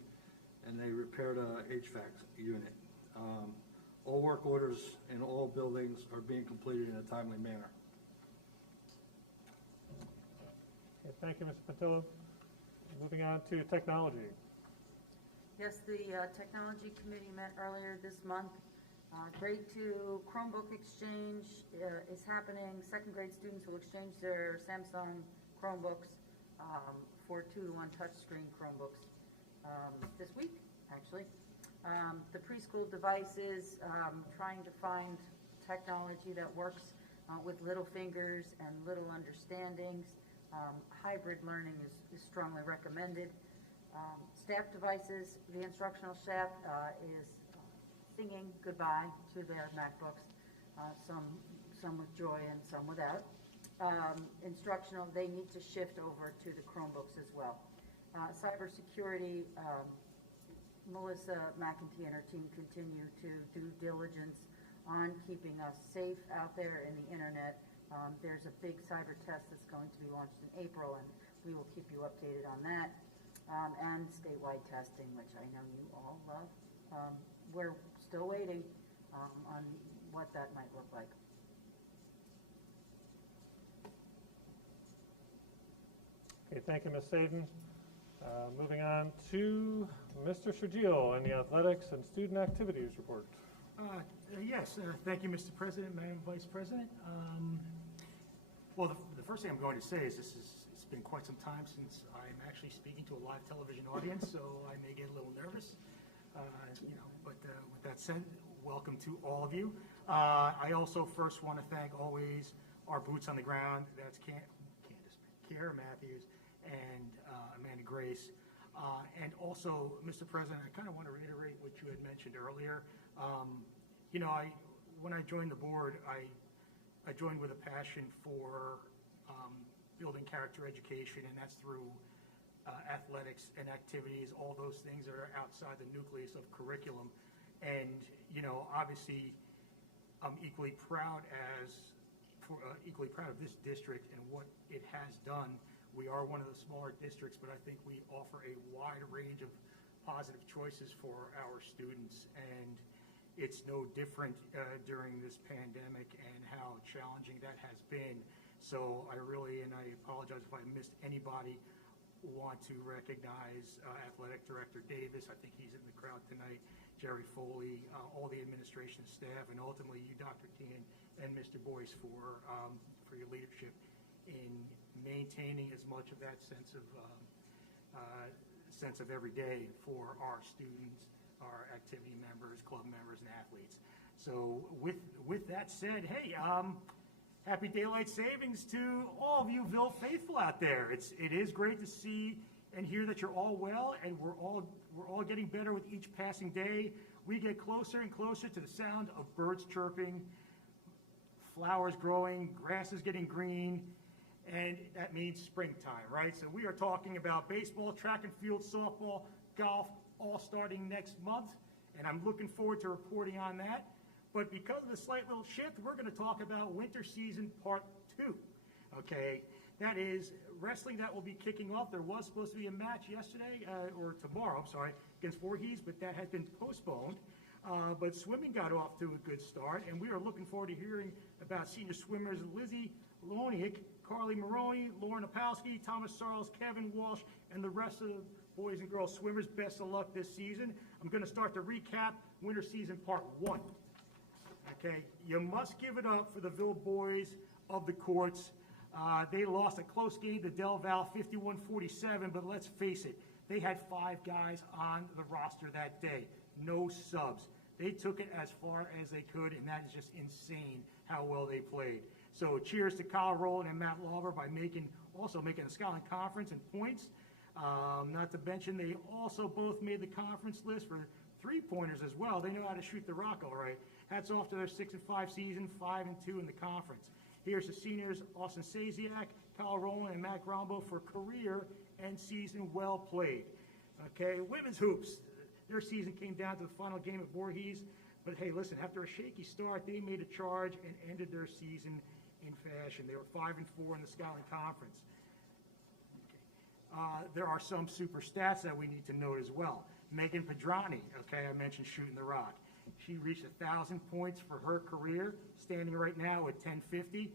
and they repaired a HVAC unit. All work orders in all buildings are being completed in a timely manner. Okay, thank you, Mr. Pontillo. Moving on to technology. Yes, the Technology Committee met earlier this month. Grade 2 Chromebook exchange is happening. Second grade students will exchange their Samsung Chromebooks for 2-to-1 touchscreen Chromebooks this week, actually. The preschool devices, trying to find technology that works with little fingers and little understandings. Hybrid learning is strongly recommended. Staff devices, the instructional staff is singing goodbye to their MacBooks, some with joy and some without. Instructional, they need to shift over to the Chromebooks as well. Cybersecurity, Melissa McEntee and her team continue to do diligence on keeping us safe out there in the internet. There's a big cyber test that's going to be launched in April, and we will keep you updated on that. And statewide testing, which I know you all love. We're still waiting on what that might look like. Okay, thank you, Ms. Saden. Moving on to Mr. Trujillo and the Athletics and Student Activities Report. Yes, thank you, Mr. President, Madam Vice President. Well, the first thing I'm going to say is it's been quite some time since I'm actually speaking to a live television audience, so I may get a little nervous. But with that said, welcome to all of you. I also first want to thank always our boots on the ground. That's Kiara Matthews and Amanda Grace. And also, Mr. President, I kind of want to reiterate what you had mentioned earlier. When I joined the board, I joined with a passion for building character education, and that's through athletics and activities, all those things that are outside the nucleus of curriculum. And, obviously, I'm equally proud of this district and what it has done. We are one of the smaller districts, but I think we offer a wide range of positive choices for our students, and it's no different during this pandemic and how challenging that has been. So I apologize if I missed anybody, want to recognize Athletic Director Davis. I think he's in the crowd tonight. Jerry Foley, all the administration staff, and ultimately you, Dr. Keenan, and Mr. Boyce for your leadership in maintaining as much of that sense of every day for our students, our activity members, club members, and athletes. So with that said, hey, happy daylight savings to all of you Ville faithful out there. It is great to see and hear that you're all well, and we're all getting better with each passing day. We get closer and closer to the sound of birds chirping, flowers growing, grass is getting green, and that means springtime, right? So we are talking about baseball, track and field, softball, golf, all starting next month, and I'm looking forward to reporting on that. But because of the slight little shift, we're going to talk about winter season part 2, okay? That is wrestling that will be kicking off. There was supposed to be a match yesterday, or tomorrow, I'm sorry, against Voorhees, but that has been postponed. But swimming got off to a good start, and we are looking forward to hearing about senior swimmers Lizzie Loniak, Carly Maroney, Lauren Opalski, Thomas Sarles, Kevin Walsh, and the rest of the boys and girls swimmers. Best of luck this season. I'm going to start to recap winter season part 1. Okay, you must give it up for the Ville boys of the courts. They lost a close game to Del Val 51-47, but let's face it, they had 5 guys on the roster that day, no subs. They took it as far as they could, and that is just insane how well they played. So cheers to Kyle Rowland and Matt Lauber by also making the Scotland Conference in points. Not to mention, they also both made the conference list for 3-pointers as well. They know how to shoot the rock all right. Hats off to their 6-5 season, 5-2 in the conference. Here's the seniors, Austin Saziak, Kyle Rowland, and Matt Grombo for career and season well played. Okay, women's hoops. Their season came down to the final game at Voorhees. But hey, listen, after a shaky start, they made a charge and ended their season in fashion. They were 5-4 in the Scotland Conference. Okay. There are some super stats that we need to note as well. Megan Pedrani, okay, I mentioned shooting the rock. She reached 1,000 points for her career, standing right now at 1,050.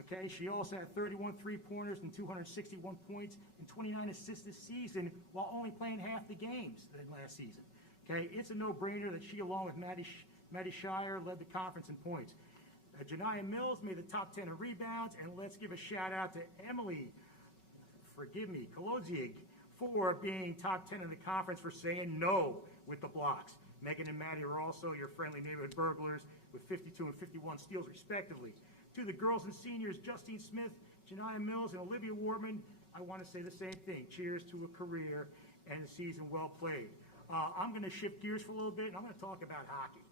Okay, she also had 31 3-pointers and 261 points and 29 assists this season while only playing half the games than last season. Okay, it's a no-brainer that she, along with Maddie Shire, led the conference in points. Janiyah Mills made the top 10 in rebounds, and let's give a shout-out to Emily, Kolodziej, for being top 10 in the conference for saying no with the blocks. Megan and Maddie are also your friendly neighborhood burglars with 52 and 51 steals, respectively. To the girls and seniors, Justine Smith, Janiyah Mills, and Olivia Warman, I want to say the same thing. Cheers to a career and a season well played. I'm going to shift gears for a little bit, and I'm going to talk about hockey.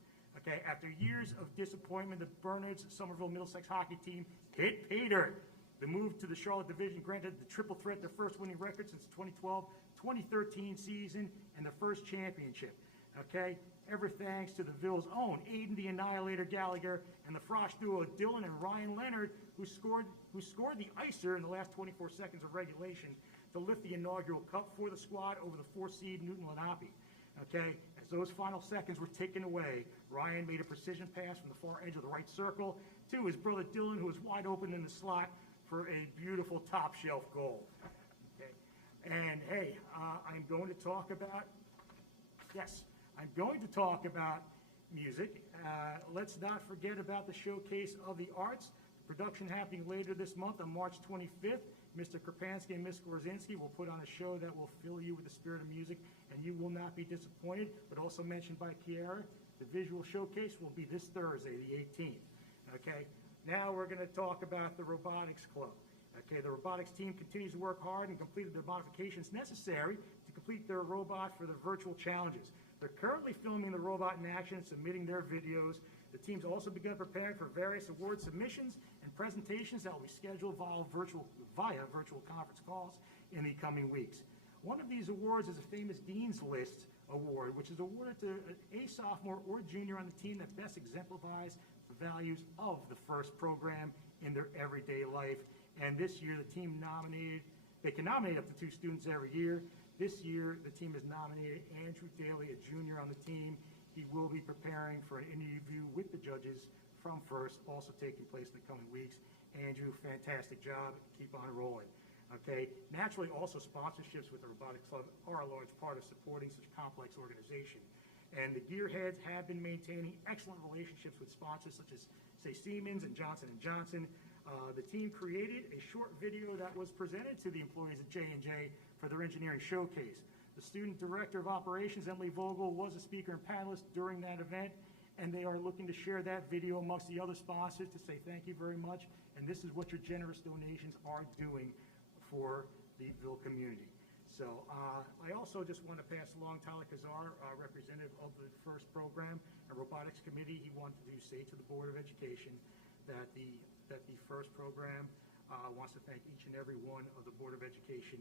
Okay, after years of disappointment, the Bernards Somerville Middlesex hockey team hit pay dirt. The move to the Charlotte Division granted the triple threat their first winning record since the 2012-2013 season and their first championship. okay? Ever thanks to the Ville's own Aiden the Annihilator Gallagher and the Frosh duo Dylan and Ryan Leonard, who scored the icer in the last 24 seconds of regulation to lift the inaugural cup for the squad over the 4-seed Newton Lenape. Okay, as those final seconds were taken away, Ryan made a precision pass from the far edge of the right circle to his brother Dylan, who was wide open in the slot for a beautiful top shelf goal. Okay, and hey, I'm going to talk about music. Let's not forget about the Showcase of the Arts, production happening later this month on March 25th. Mr. Krapansky and Ms. Gorzinski will put on a show that will fill you with the spirit of music, and you will not be disappointed. But also mentioned by Kiara, the visual showcase will be this Thursday, the 18th. Okay, now we're going to talk about the Robotics Club. Okay, the robotics team continues to work hard and completed the modifications necessary to complete their robot for the virtual challenges. They're currently filming the robot in action and submitting their videos. The team's also begun preparing for various award submissions and presentations that will be scheduled via virtual conference calls in the coming weeks. One of these awards is a famous Dean's List Award, which is awarded to a sophomore or junior on the team that best exemplifies the values of the FIRST program in their everyday life. And this year, the team they can nominate up to 2 students every year. This year, the team has nominated Andrew Daly, a junior on the team. He will be preparing for an interview with the judges from FIRST, also taking place in the coming weeks. Andrew, fantastic job. Keep on rolling. Okay. Naturally, also sponsorships with the Robotics Club are a large part of supporting such a complex organization. And the Gearheads have been maintaining excellent relationships with sponsors such as, say, Siemens and Johnson & Johnson. The team created a short video that was presented to the employees at J&J for their engineering showcase. The student director of operations, Emily Vogel, was a speaker and panelist during that event, and they are looking to share that video amongst the other sponsors to say thank you very much, and this is what your generous donations are doing for the Ville community. So I also just want to pass along Tyler Kazar, representative of the FIRST program and robotics committee. He wanted to say to the Board of Education that the FIRST program wants to thank each and every one of the Board of Education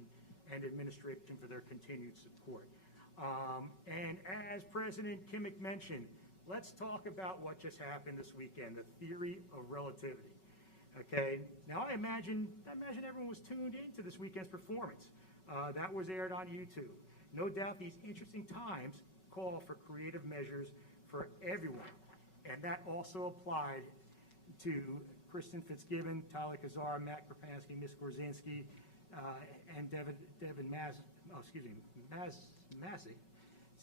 and administration for their continued support. And as President Kimmick mentioned, let's talk about what just happened this weekend, the theory of relativity. Okay, now I imagine everyone was tuned into this weekend's performance. That was aired on YouTube. No doubt these interesting times call for creative measures for everyone, and that also applied to Kristen Fitzgibbon, Tyler Kazar, Matt Krapansky, Ms. Gorzinski, and Devin Mazick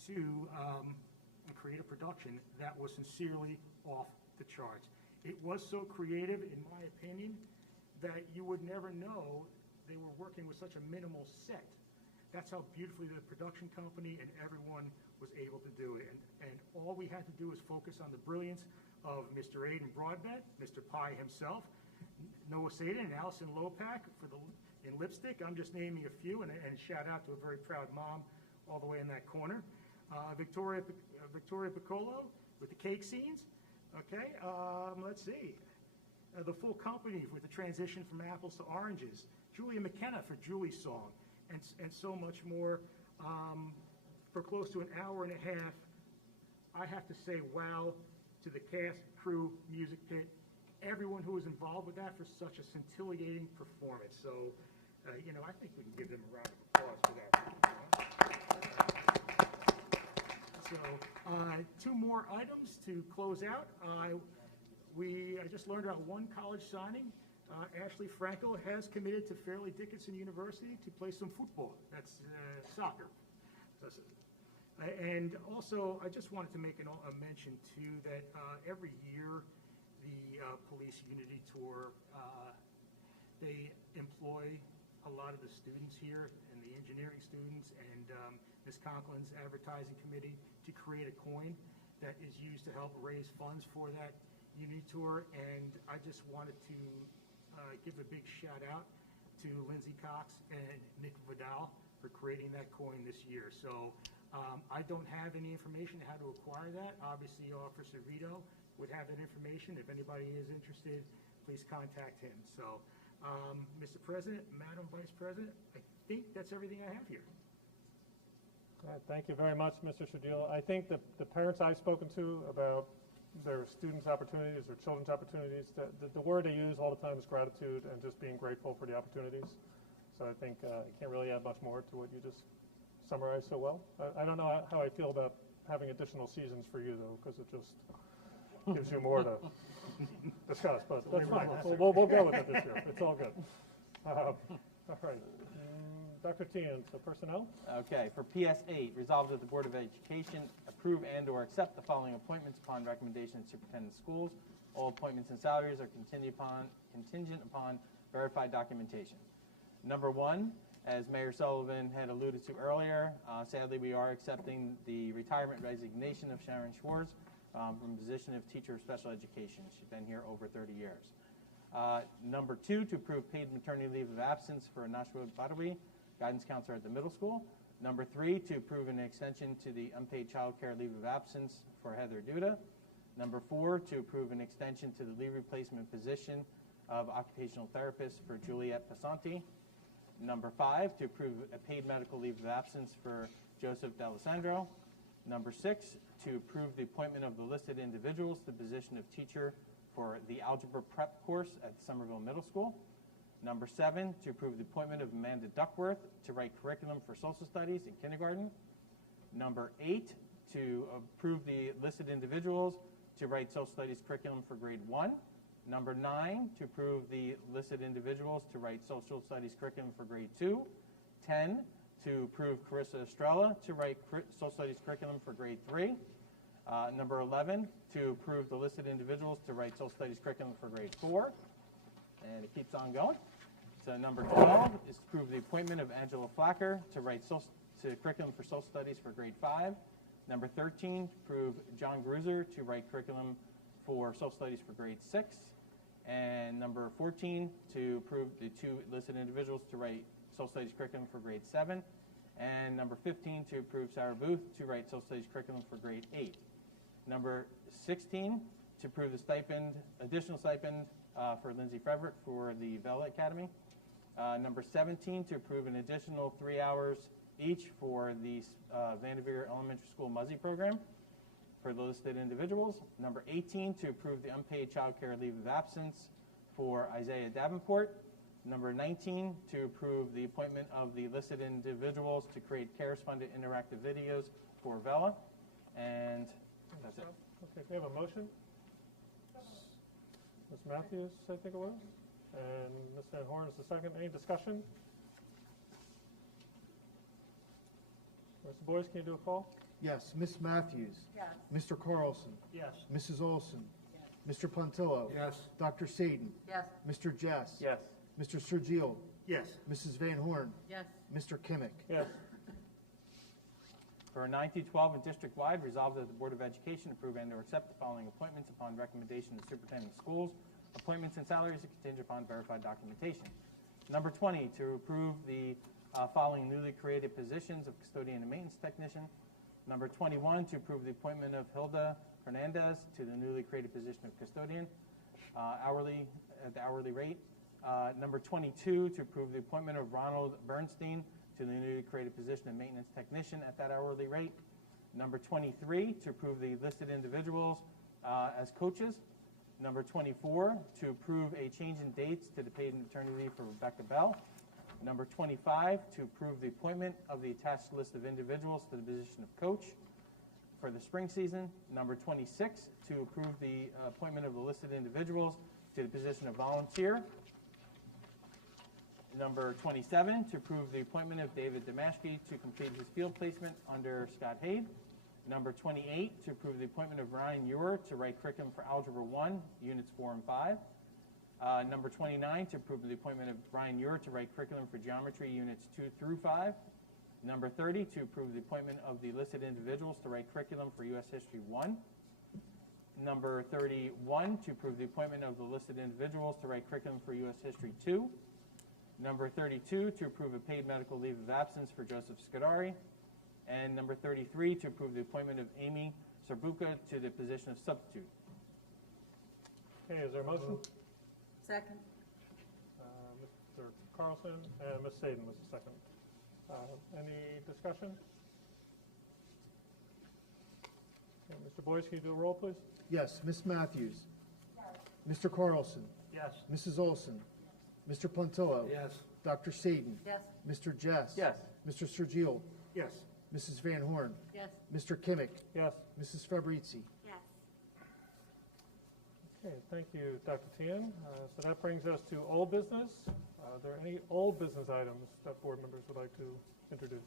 to create a production that was sincerely off the charts. It was so creative, in my opinion, that you would never know they were working with such a minimal set. That's how beautifully the production company and everyone was able to do it. And all we had to do was focus on the brilliance of Mr. Aiden Broadbent, Mr. Pye himself, Noah Saden, and Allison Lopak in lipstick. I'm just naming a few, and shout out to a very proud mom all the way in that corner. Victoria Piccolo with the cake scenes. Okay, let's see. The full company with the transition from apples to oranges. Julia McKenna for Julie's song, and so much more. For close to an hour and a half, I have to say wow to the cast, crew, music pit, everyone who was involved with that for such a scintillating performance. So, I think we can give them a round of applause for that. So, 2 more items to close out. I just learned about one college signing. Ashley Frankel has committed to Fairleigh Dickinson University to play some football. That's soccer. And also, I just wanted to make a mention, too, that every year the Police Unity Tour, they employ a lot of the students here and the engineering students and Ms. Conklin's advertising committee to create a coin that is used to help raise funds for that Unity Tour. And I just wanted to give a big shout out to Lindsay Cox and Nick Vidal for creating that coin this year. So I don't have any information on how to acquire that. Obviously, Officer Vito would have that information. If anybody is interested, please contact him. So, Mr. President, Madam Vice President, I think that's everything I have here. Thank you very much, Mr. Shadil. I think that the parents I've spoken to about their students' opportunities, their children's opportunities, the word they use all the time is gratitude and just being grateful for the opportunities. So I think I can't really add much more to what you just summarized so well. I don't know how I feel about having additional seasons for you, though, because it just gives you more to discuss, but that's fine. We'll go with it this year. It's all good. All right. Dr. Tian, so personnel? Okay, for PS 8, resolved that the Board of Education approve and/or accept the following appointments upon recommendation of Superintendent of Schools. All appointments and salaries are contingent upon verified documentation. Number 1, as Mayor Sullivan had alluded to earlier, sadly we are accepting the retirement resignation of Sharon Schwartz from the position of teacher of special education. She's been here over 30 years. Number 2, to approve paid maternity leave of absence for Nashua Badawi, guidance counselor at the middle school. Number 3, to approve an extension to the unpaid child care leave of absence for Heather Duda. Number 4, to approve an extension to the leave replacement position of occupational therapist for Juliette Passanti. Number 5, to approve a paid medical leave of absence for Joseph D'Alessandro. Number 6, to approve the appointment of the listed individuals to the position of teacher for the algebra prep course at Somerville Middle School. Number 7, to approve the appointment of Amanda Duckworth to write curriculum for social studies in kindergarten. Number 8, to approve the listed individuals to write social studies curriculum for grade 1. Number 9, to approve the listed individuals to write social studies curriculum for grade 2. 10, to approve Carissa Estrella to write social studies curriculum for grade 3. Number 11, to approve the listed individuals to write social studies curriculum for grade 4. And it keeps on going. So number 12 is to approve the appointment of Angela Flacker to write curriculum for social studies for grade 5. Number 13, approve John Gruser to write curriculum for social studies for grade 6. And number 14, to approve the 2 listed individuals to write social studies curriculum for grade 7. And number 15, to approve Sarah Booth to write social studies curriculum for grade 8. Number 16, to approve the additional stipend for Lindsay Frederick for the Vela Academy. Number 17, to approve an additional 3 hours each for the Vanderveer Elementary School Muzzy program for the listed individuals. Number 18, to approve the unpaid child care leave of absence for Isaiah Davenport. Number 19, to approve the appointment of the listed individuals to create CARES-funded interactive videos for Vela. And that's it. Okay, we have a motion. Ms. Matthews, I think it was, and Ms. Van Horn is the second. Any discussion? Mr. Boyce, can you do a call? Yes, Ms. Matthews. Yes. Mr. Carlson. Yes. Mrs. Olson. Mr. Puntillo. Yes. Dr. Sadin. Yes. Mr. Jess. Yes. Mr. Sergio. Yes. Mrs. Van Horn. Yes. Mr. Kimmick. Yes. For 9-12 and district-wide, resolved that the Board of Education approve and/or accept the following appointments upon recommendation of the Superintendent of Schools. Appointments and salaries are contingent upon verified documentation. Number 20, to approve the following newly created positions of custodian and maintenance technician. Number 21, to approve the appointment of Hilda Hernandez to the newly created position of custodian at the hourly rate. Number 22, to approve the appointment of Ronald Bernstein to the newly created position of maintenance technician at that hourly rate. Number 23, to approve the listed individuals as coaches. Number 24, to approve a change in dates to the paid maternity leave for Rebecca Bell. Number 25, to approve the appointment of the attached list of individuals to the position of coach for the spring season. Number 26, to approve the appointment of the listed individuals to the position of volunteer. Number 27, to approve the appointment of David Damashki to complete his field placement under Scott Haid. Number 28, to approve the appointment of Ryan Ewer to write curriculum for Algebra 1, Units 4 and 5. Number 29, to approve the appointment of Ryan Ewer to write curriculum for Geometry, Units 2 through 5. Number 30, to approve the appointment of the listed individuals to write curriculum for U.S. History 1. Number 31, to approve the appointment of the listed individuals to write curriculum for U.S. History 2. Number 32, to approve a paid medical leave of absence for Joseph Scudari. And number 33, to approve the appointment of Amy Sarbuka to the position of substitute. Okay, is there a motion? Second. Mr. Carlson and Ms. Sadin was the second. Any discussion? Okay, Mr. Boyce, can you do a roll, please? Yes, Ms. Matthews. Mr. Carlson. Yes. Mrs. Olson. Mr. Puntillo. Yes. Dr. Saden. Yes. Mr. Jess. Yes. Mr. Sergio. Yes. Mrs. Van Horn. Yes. Mr. Kimmick. Yes. Mrs. Fabrizi. Yes. Okay, thank you, Dr. Tian. So that brings us to old business. Are there any old business items that board members would like to introduce?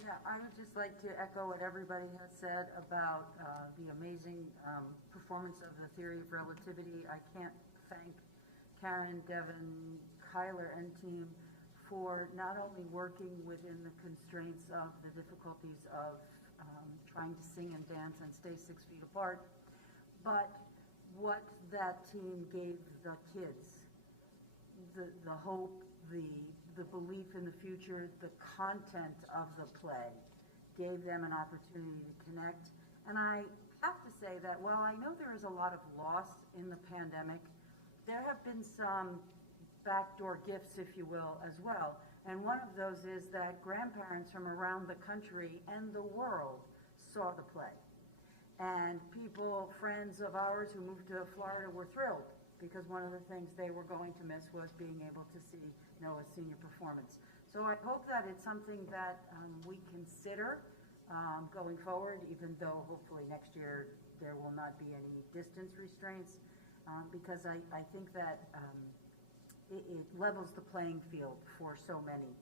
Yeah, I would just like to echo what everybody has said about the amazing performance of the theory of relativity. I can't thank Karen, Devin, Kyler, and team for not only working within the constraints of the difficulties of trying to sing and dance and stay 6 feet apart, but what that team gave the kids, the hope, the belief in the future, the content of the play gave them an opportunity to connect. And I have to say that while I know there is a lot of loss in the pandemic, there have been some backdoor gifts, if you will, as well. And one of those is that grandparents from around the country and the world saw the play. And people, friends of ours who moved to Florida, were thrilled because one of the things they were going to miss was being able to see Noah's senior performance. So I hope that it's something that we consider going forward, even though hopefully next year there will not be any distance restraints, because I think that it levels the playing field for so many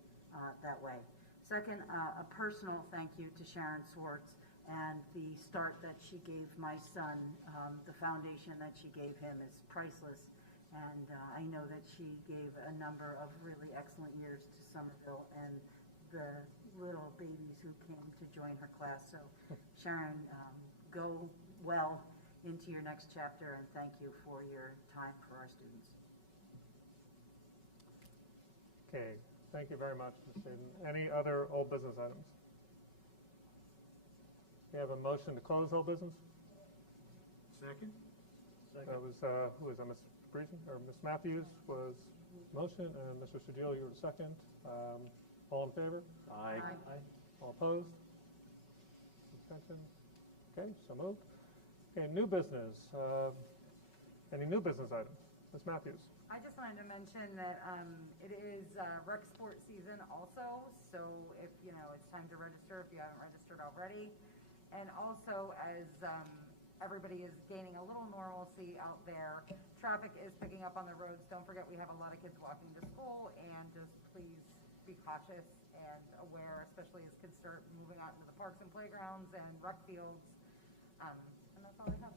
that way. Second, a personal thank you to Sharon Swartz and the start that she gave my son. The foundation that she gave him is priceless, and I know that she gave a number of really excellent years to Somerville and the little babies who came to join her class. So Sharon, go well into your next chapter, and thank you for your time for our students. Okay, thank you very much, Ms. Saden. Any other old business items? We have a motion to close old business. Second? That was, who was that, Ms. Fabrizi, or Ms. Matthews was motion, and Mr. Sedillo, you were second. All in favor? Aye. All opposed? Abstention? Okay, so moved. Okay, new business. Any new business items? Ms. Matthews? I just wanted to mention that it is rec sport season also, so if, it's time to register if you haven't registered already. And also, as everybody is gaining a little normalcy out there, traffic is picking up on the roads. Don't forget we have a lot of kids walking to school, and just please be cautious and aware, especially as kids start moving out into the parks and playgrounds and rec fields. And that's all I have.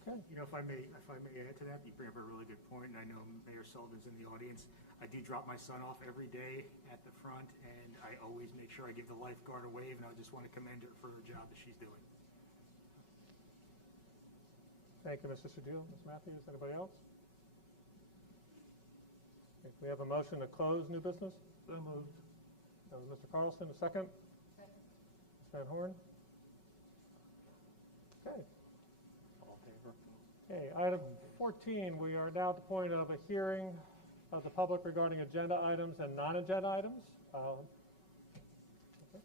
Okay. If I may add to that, you bring up a really good point, and I know Mayor Sullivan's in the audience. I do drop my son off every day at the front, and I always make sure I give the lifeguard a wave, and I just want to commend her for the job that she's doing. Thank you, Mr. Sedillo. Ms. Matthews, anybody else? Okay, we have a motion to close new business. So moved. That was Mr. Carlson, a second. Second. Ms. Van Horn. Okay. All in favor? Okay, item 14, we are now at the point of a hearing of the public regarding agenda items and non-agenda items. Okay.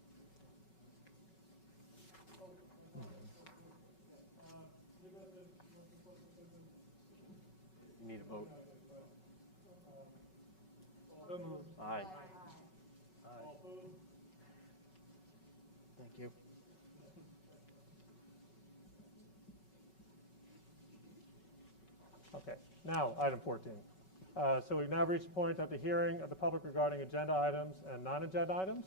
You need a vote. So moved. Aye. Thank you. Okay, now, item 14. So we've now reached the point of the hearing of the public regarding agenda items and non-agenda items.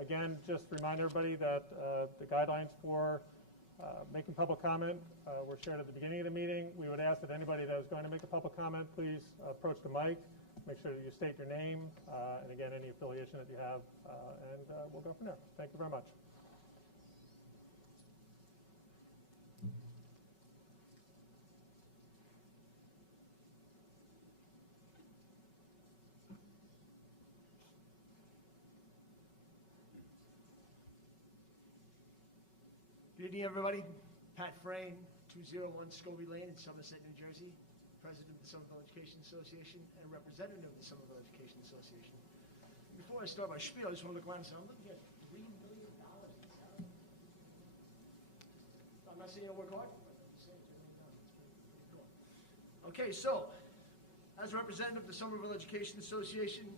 Again, just remind everybody that the guidelines for making public comment were shared at the beginning of the meeting. We would ask that anybody that is going to make a public comment, please approach the mic, make sure that you state your name, and again, any affiliation that you have, and we'll go from there. Thank you very much. Good evening, everybody. Pat Frayne, 201 Scobie Lane in Somerset, New Jersey, President of the Somerville Education Association and representative of the Somerville Education Association. Before I start my spiel, I just want to look around and say, I'm looking at $3 million in salaries. On I'm not saying you don't work hard, but I'm just saying it's everything done. It's pretty cool. Okay, so, as a representative of the Somerville Education Association,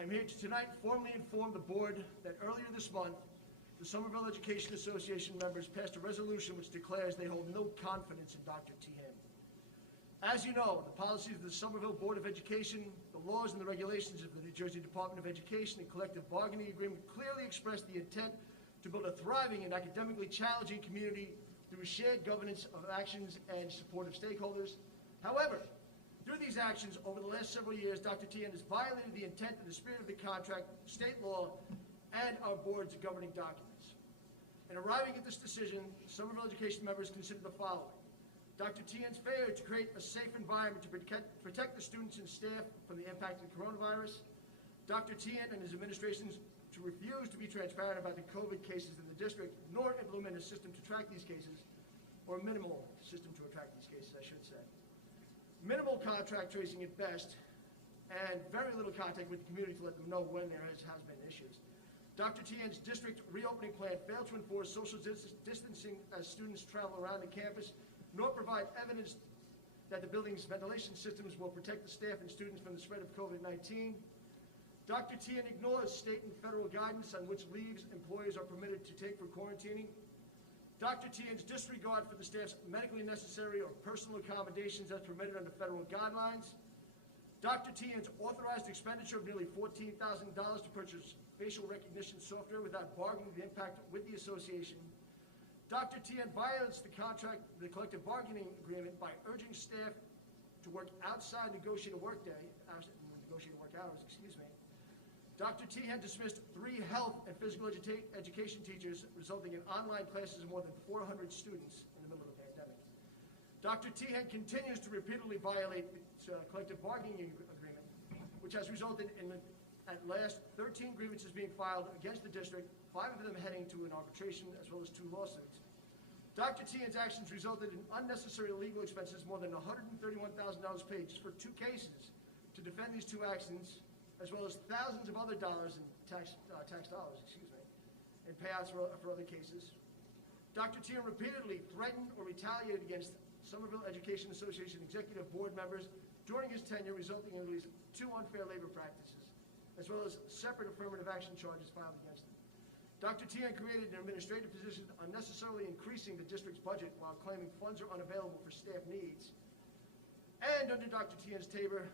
I'm here to tonight formally inform the board that earlier this month, the Somerville Education Association members passed a resolution which declares they hold no confidence in Dr. Tehan. As you know, the policies of the Somerville Board of Education, the laws and the regulations of the New Jersey Department of Education and collective bargaining agreement clearly express the intent to build a thriving and academically challenging community through shared governance of actions and support of stakeholders. However, through these actions over the last several years, Dr. Tehan has violated the intent and the spirit of the contract, state law, and our board's governing documents. In arriving at this decision, Somerville Education members consider the following. Dr. Tehan's failure to create a safe environment to protect the students and staff from the impact of the coronavirus, Dr. Tehan and his administrations to refuse to be transparent about the COVID cases in the district, nor implement a system to track these cases, or a minimal system to track these cases, I should say. Minimal contact tracing at best, and very little contact with the community to let them know when there has been issues. Dr. Tehan's district reopening plan failed to enforce social distancing as students travel around the campus, nor provide evidence that the building's ventilation systems will protect the staff and students from the spread of COVID-19. Dr. Tehan ignores state and federal guidance on which leaves employees are permitted to take for quarantining. Dr. Tehan's disregard for the staff's medically necessary or personal accommodations as permitted under federal guidelines. Dr. Tehan's authorized expenditure of nearly $14,000 to purchase facial recognition software without bargaining the impact with the association. Dr. Tehan violates the collective bargaining agreement by urging staff to work outside negotiated work hours, excuse me. Dr. Tehan dismissed 3 health and physical education teachers, resulting in online classes of more than 400 students in the middle of the pandemic. Dr. Tehan continues to repeatedly violate the collective bargaining agreement, which has resulted in at last 13 grievances being filed against the district, 5 of them heading to an arbitration, as well as 2 lawsuits. Dr. Tehan's actions resulted in unnecessary legal expenses, more than $131,000 paid just for 2 cases to defend these 2 actions, as well as thousands of other dollars in tax dollars, and payouts for other cases. Dr. Tehan repeatedly threatened or retaliated against Somerville Education Association executive board members during his tenure, resulting in at least 2 unfair labor practices, as well as separate affirmative action charges filed against him. Dr. Tehan created an administrative position, unnecessarily increasing the district's budget while claiming funds are unavailable for staff needs. And under Dr. Tehan's tenure,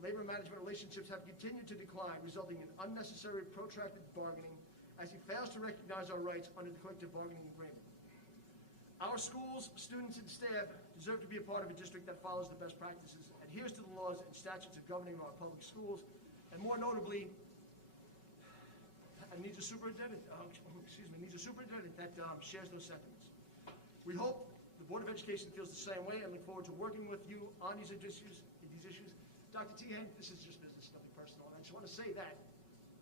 labor management relationships have continued to decline, resulting in unnecessary protracted bargaining as he fails to recognize our rights under the collective bargaining agreement. Our schools, students, and staff deserve to be a part of a district that follows the best practices, adheres to the laws and statutes of governing our public schools, and more notably, needs a superintendent that shares those sentiments. We hope the Board of Education feels the same way and look forward to working with you on these issues. Dr. Tehan, this is just business, nothing personal, and I just want to say that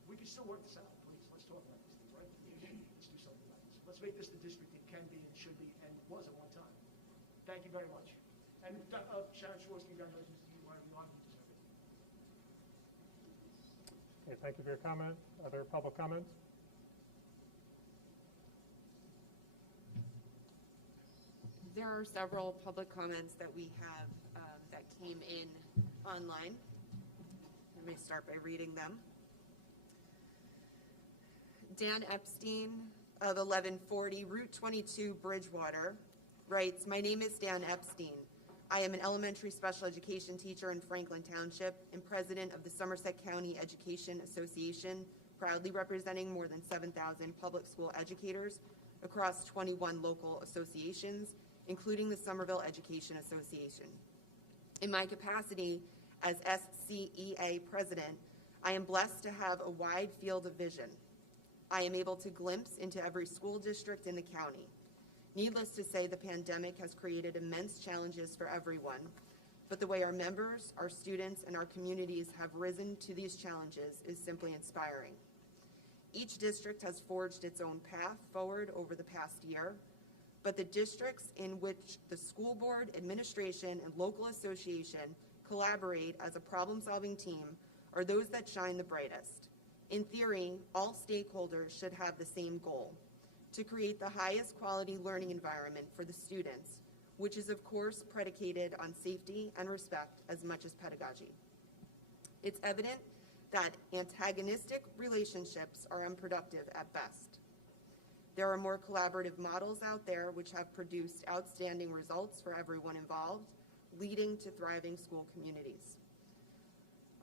we can still work this out, please. Let's talk about these things, right? Let's do something about this. Let's make this the district it can be and should be and was at one time. Thank you very much. And Sharon Schwartz, congratulations to you. You deserve it. Okay, thank you for your comment. Other public comments? There are several public comments that we have that came in online. Let me start by reading them. Dan Epstein of 1140 Route 22 Bridgewater writes, "My name is Dan Epstein. I am an elementary special education teacher in Franklin Township and president of the Somerset County Education Association, proudly representing more than 7,000 public school educators across 21 local associations, including the Somerville Education Association. In my capacity as SCEA president, I am blessed to have a wide field of vision. I am able to glimpse into every school district in the county. Needless to say, the pandemic has created immense challenges for everyone, but the way our members, our students, and our communities have risen to these challenges is simply inspiring. Each district has forged its own path forward over the past year, but the districts in which the school board, administration, and local association collaborate as a problem-solving team are those that shine the brightest. In theory, all stakeholders should have the same goal: to create the highest quality learning environment for the students, which is of course predicated on safety and respect as much as pedagogy. It's evident that antagonistic relationships are unproductive at best. There are more collaborative models out there which have produced outstanding results for everyone involved, leading to thriving school communities.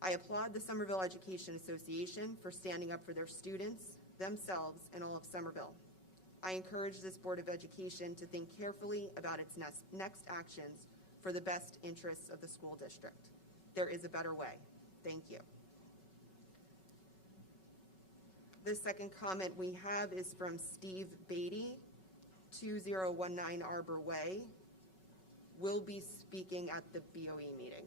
I applaud the Somerville Education Association for standing up for their students, themselves, and all of Somerville. I encourage this Board of Education to think carefully about its next actions for the best interests of the school district. There is a better way. Thank you. The second comment we have is from Steve Beatty, 2019 Arbor Way. Will be speaking at the BOE meeting.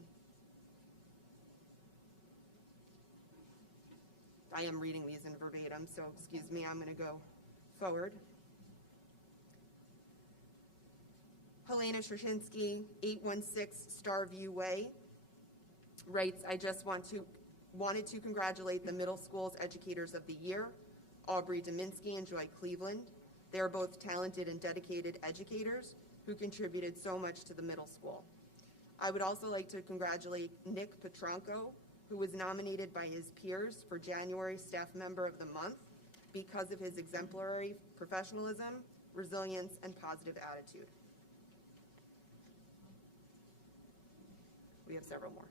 I am reading these in verbatim, so excuse me, I'm going to go forward. Helena Strzynski, 816 Starview Way, writes, I just wanted to congratulate the middle school's Educators of the Year, Aubrey Dominski and Joy Cleveland. They are both talented and dedicated educators who contributed so much to the middle school. I would also like to congratulate Nick Petranco, who was nominated by his peers for January Staff Member of the Month because of his exemplary professionalism, resilience, and positive attitude. We have several more.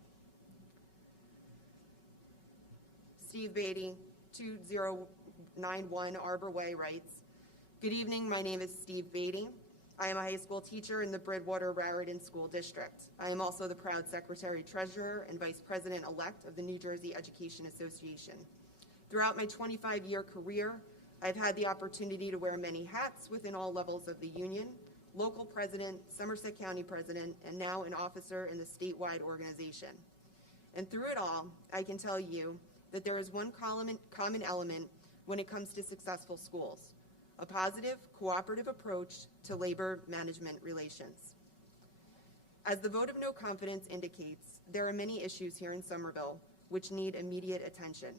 Steve Beatty, 2091 Arbor Way, writes, good evening, my name is Steve Beatty. I am a high school teacher in the Bridgewater-Raritan School District. I am also the proud Secretary-Treasurer and Vice President-elect of the New Jersey Education Association. Throughout my 25-year career, I've had the opportunity to wear many hats within all levels of the union, local president, Somerset County president, and now an officer in the statewide organization. And through it all, I can tell you that there is one common element when it comes to successful schools: a positive, cooperative approach to labor management relations. As the vote of no confidence indicates, there are many issues here in Somerville which need immediate attention.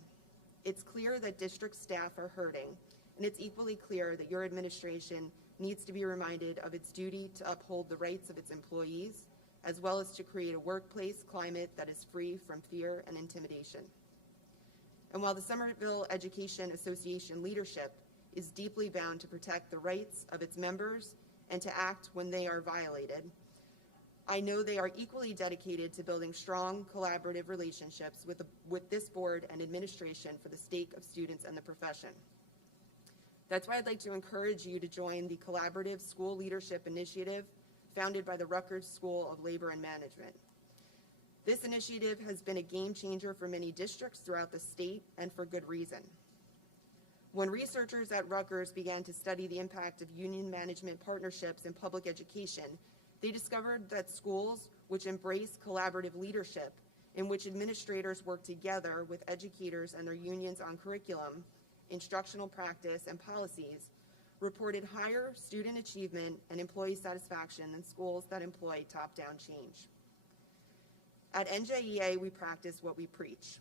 It's clear that district staff are hurting, and it's equally clear that your administration needs to be reminded of its duty to uphold the rights of its employees, as well as to create a workplace climate that is free from fear and intimidation. And while the Somerville Education Association leadership is deeply bound to protect the rights of its members and to act when they are violated, I know they are equally dedicated to building strong collaborative relationships with this board and administration for the sake of students and the profession. That's why I'd like to encourage you to join the Collaborative School Leadership Initiative founded by the Rutgers School of Labor and Management. This initiative has been a game changer for many districts throughout the state, and for good reason. When researchers at Rutgers began to study the impact of union management partnerships in public education, they discovered that schools which embrace collaborative leadership, in which administrators work together with educators and their unions on curriculum, instructional practice, and policies, reported higher student achievement and employee satisfaction than schools that employ top-down change. At NJEA, we practice what we preach.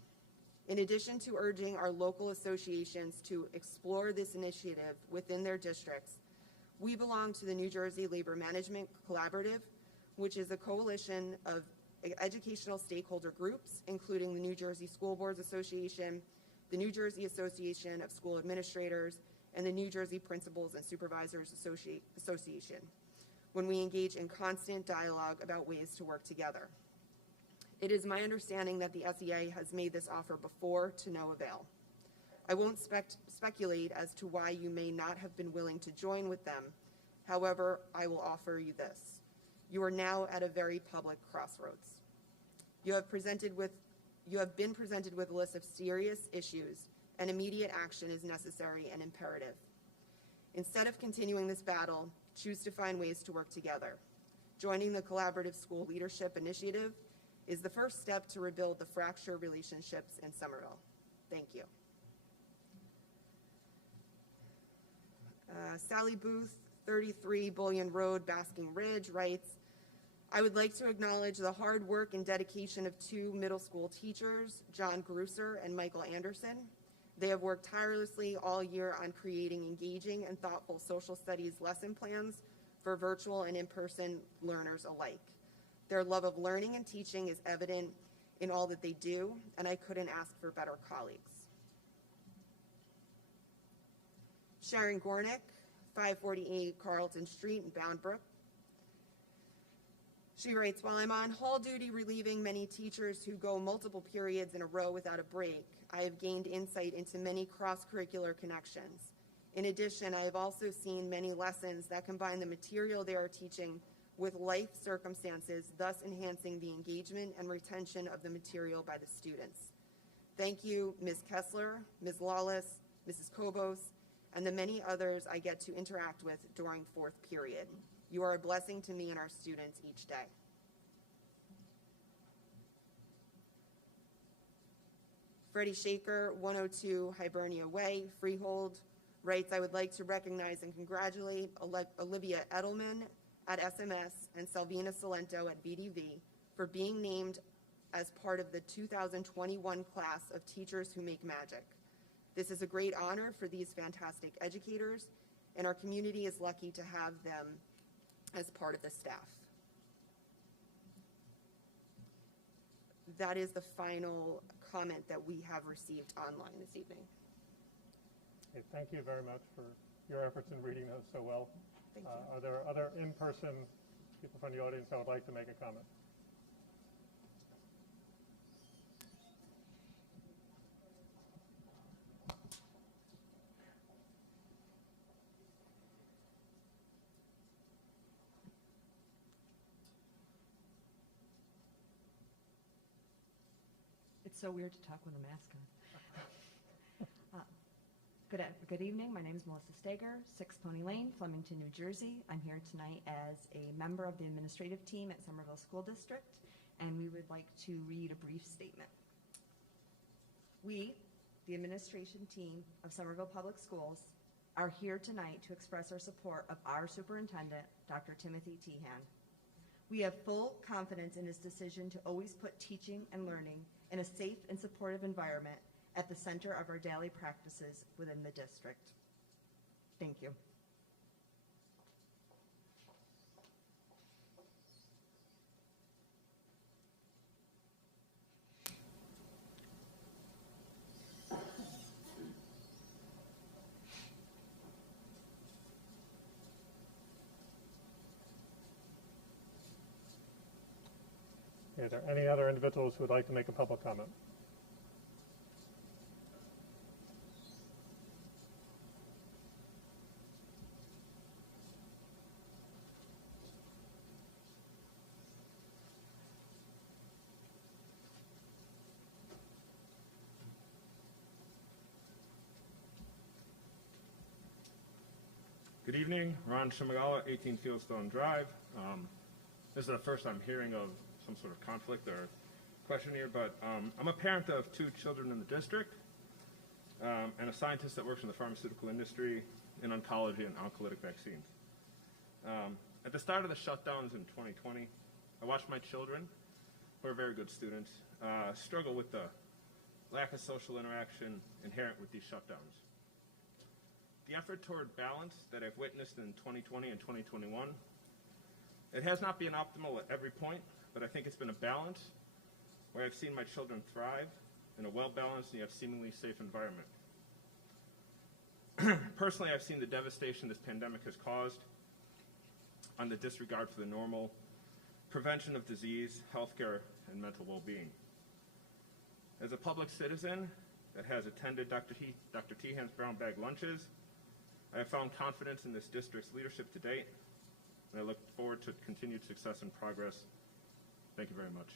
In addition to urging our local associations to explore this initiative within their districts, we belong to the New Jersey Labor Management Collaborative, which is a coalition of educational stakeholder groups, including the New Jersey School Boards Association, the New Jersey Association of School Administrators, and the New Jersey Principals and Supervisors Association, when we engage in constant dialogue about ways to work together. It is my understanding that the SEA has made this offer before to no avail. I won't speculate as to why you may not have been willing to join with them. However, I will offer you this. You are now at a very public crossroads. You have been presented with a list of serious issues, and immediate action is necessary and imperative. Instead of continuing this battle, choose to find ways to work together. Joining the Collaborative School Leadership Initiative is the first step to rebuild the fractured relationships in Somerville. Thank you. Sally Booth, 33 Bullion Road, Basking Ridge, writes, I would like to acknowledge the hard work and dedication of two middle school teachers, John Grusser and Michael Anderson. They have worked tirelessly all year on creating engaging and thoughtful social studies lesson plans for virtual and in-person learners alike. Their love of learning and teaching is evident in all that they do, and I couldn't ask for better colleagues. Sharon Gornick, 548 Carlton Street in Bound Brook. She writes, while I'm on hall duty relieving many teachers who go multiple periods in a row without a break, I have gained insight into many cross-curricular connections. In addition, I have also seen many lessons that combine the material they are teaching with life circumstances, thus enhancing the engagement and retention of the material by the students. Thank you, Ms. Kessler, Ms. Lawless, Mrs. Kobos, and the many others I get to interact with during fourth period. You are a blessing to me and our students each day. Freddie Shaker, 102 Hibernia Way, Freehold, writes, I would like to recognize and congratulate Olivia Edelman at SMS and Salvina Salento at BDV for being named as part of the 2021 class of Teachers Who Make Magic. This is a great honor for these fantastic educators, and our community is lucky to have them as part of the staff. That is the final comment that we have received online this evening. Okay, thank you very much for your efforts in reading those so well. Thank you. Are there other in-person people from the audience that would like to make a comment? It's so weird to talk with a mask on. Good evening. My name is Melissa Steger, 6 Pony Lane, Flemington, New Jersey. I'm here tonight as a member of the administrative team at Somerville School District, and we would like to read a brief statement. We, the administration team of Somerville Public Schools, are here tonight to express our support of our superintendent, Dr. Timothy Tehan. We have full confidence in his decision to always put teaching and learning in a safe and supportive environment at the center of our daily practices within the district. Thank you. Are there any other individuals who would like to make a public comment? Good evening, Ron Shimagala, 18 Fieldstone Drive. This is the first I'm hearing of some sort of conflict or question here, but I'm a parent of 2 children in the district and a scientist that works in the pharmaceutical industry in oncology and oncolytic vaccines. At the start of the shutdowns in 2020, I watched my children, who are very good students, struggle with the lack of social interaction inherent with these shutdowns. The effort toward balance that I've witnessed in 2020 and 2021, it has not been optimal at every point, but I think it's been a balance where I've seen my children thrive in a well-balanced and yet seemingly safe environment. Personally, I've seen the devastation this pandemic has caused on the disregard for the normal prevention of disease, healthcare, and mental well-being. As a public citizen that has attended Dr. Tehan's brown bag lunches, I have found confidence in this district's leadership to date, and I look forward to continued success and progress. Thank you very much.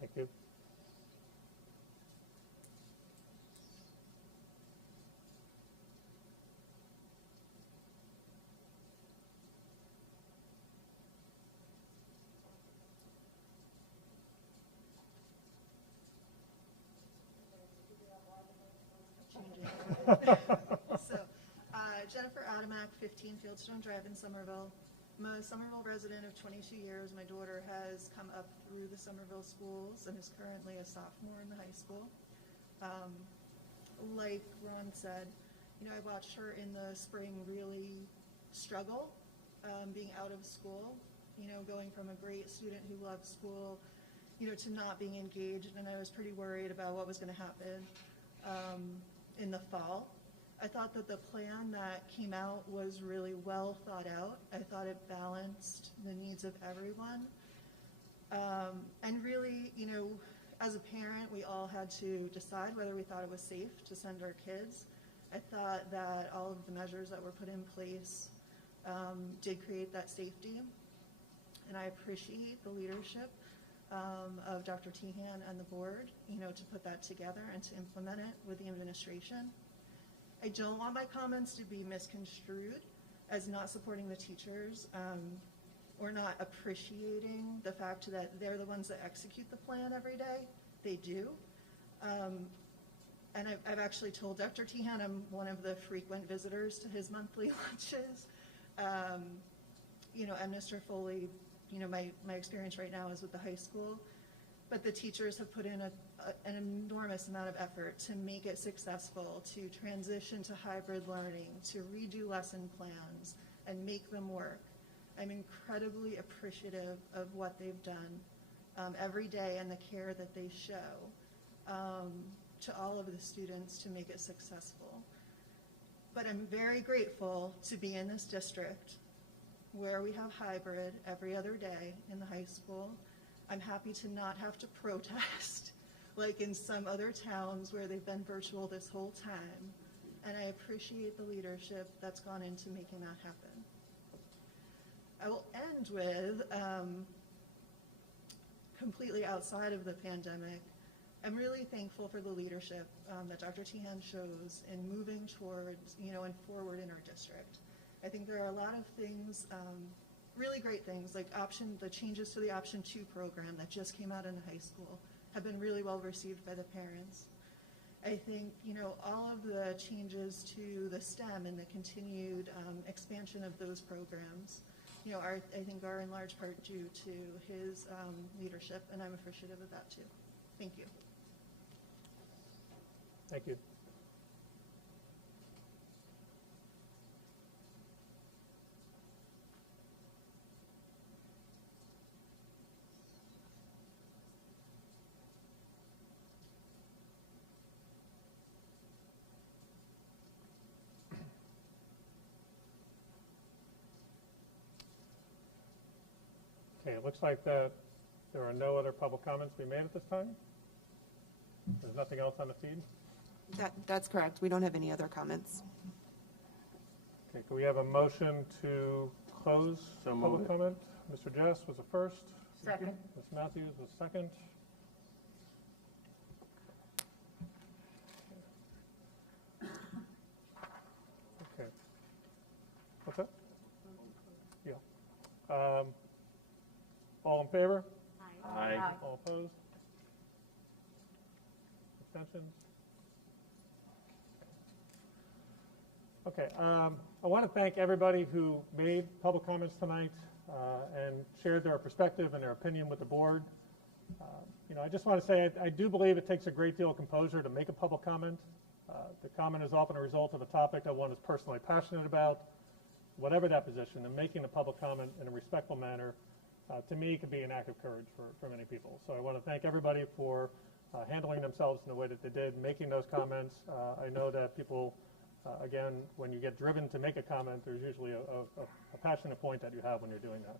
Thank you. Jennifer Adamak, 15 Fieldstone Drive in Somerville. I'm a Somerville resident of 22 years. My daughter has come up through the Somerville schools and is currently a sophomore in the high school. like Ron said, you know, I watched her in the spring really struggle, being out of school, you know, going from a great student who loved school, you know, to not being engaged, and I was pretty worried about what was going to happen in the fall. I thought that the plan that came out was really well thought out. I thought it balanced the needs of everyone. And really, you know, as a parent, we all had to decide whether we thought it was safe to send our kids. I thought that all of the measures that were put in place did create that safety. And I appreciate the leadership of Dr. Tehan and the board, you know, to put that together and to implement it with the administration. I don't want my comments to be misconstrued as not supporting the teachers or not appreciating the fact that they're the ones that execute the plan every day. They do. And I've actually told Dr. Tehan I'm one of the frequent visitors to his monthly lunches. You know, and Mr. Foley, you know, my experience right now is with the high school, but the teachers have put in an enormous amount of effort to make it successful, to transition to hybrid learning, to redo lesson plans and make them work. I'm incredibly appreciative of what they've done every day and the care that they show to all of the students to make it successful. But I'm very grateful to be in this district where we have hybrid every other day in the high school. I'm happy to not have to protest like in some other towns where they've been virtual this whole time. And I appreciate the leadership that's gone into making that happen. I will end with, completely outside of the pandemic, I'm really thankful for the leadership that Dr. Tehan shows in moving towards, you know, and forward in our district. I think there are a lot of things, really great things, like the changes to the Option 2 program that just came out in the high school have been really well received by the parents. I think, you know, all of the changes to the STEM and the continued expansion of those programs, you know, I think are in large part due to his leadership, and I'm appreciative of that too. Thank you. Thank you. Okay, it looks like that there are no other public comments to be made at this time. There's nothing else on the feed? That's correct. We don't have any other comments. Okay, can we have a motion to close public comment? Mr. Jess was the first. Second. Ms. Matthews was second. Okay. What's that? Yeah. All in favor? Aye. All opposed? Abstentions? Okay, I want to thank everybody who made public comments tonight and shared their perspective and their opinion with the board. You know, I just want to say I do believe it takes a great deal of composure to make a public comment. The comment is often a result of a topic that one is personally passionate about. Whatever that position, and making a public comment in a respectful manner, to me, can be an act of courage for many people. So I want to thank everybody for handling themselves in the way that they did, making those comments. I know that people, again, when you get driven to make a comment, there's usually a passionate point that you have when you're doing that.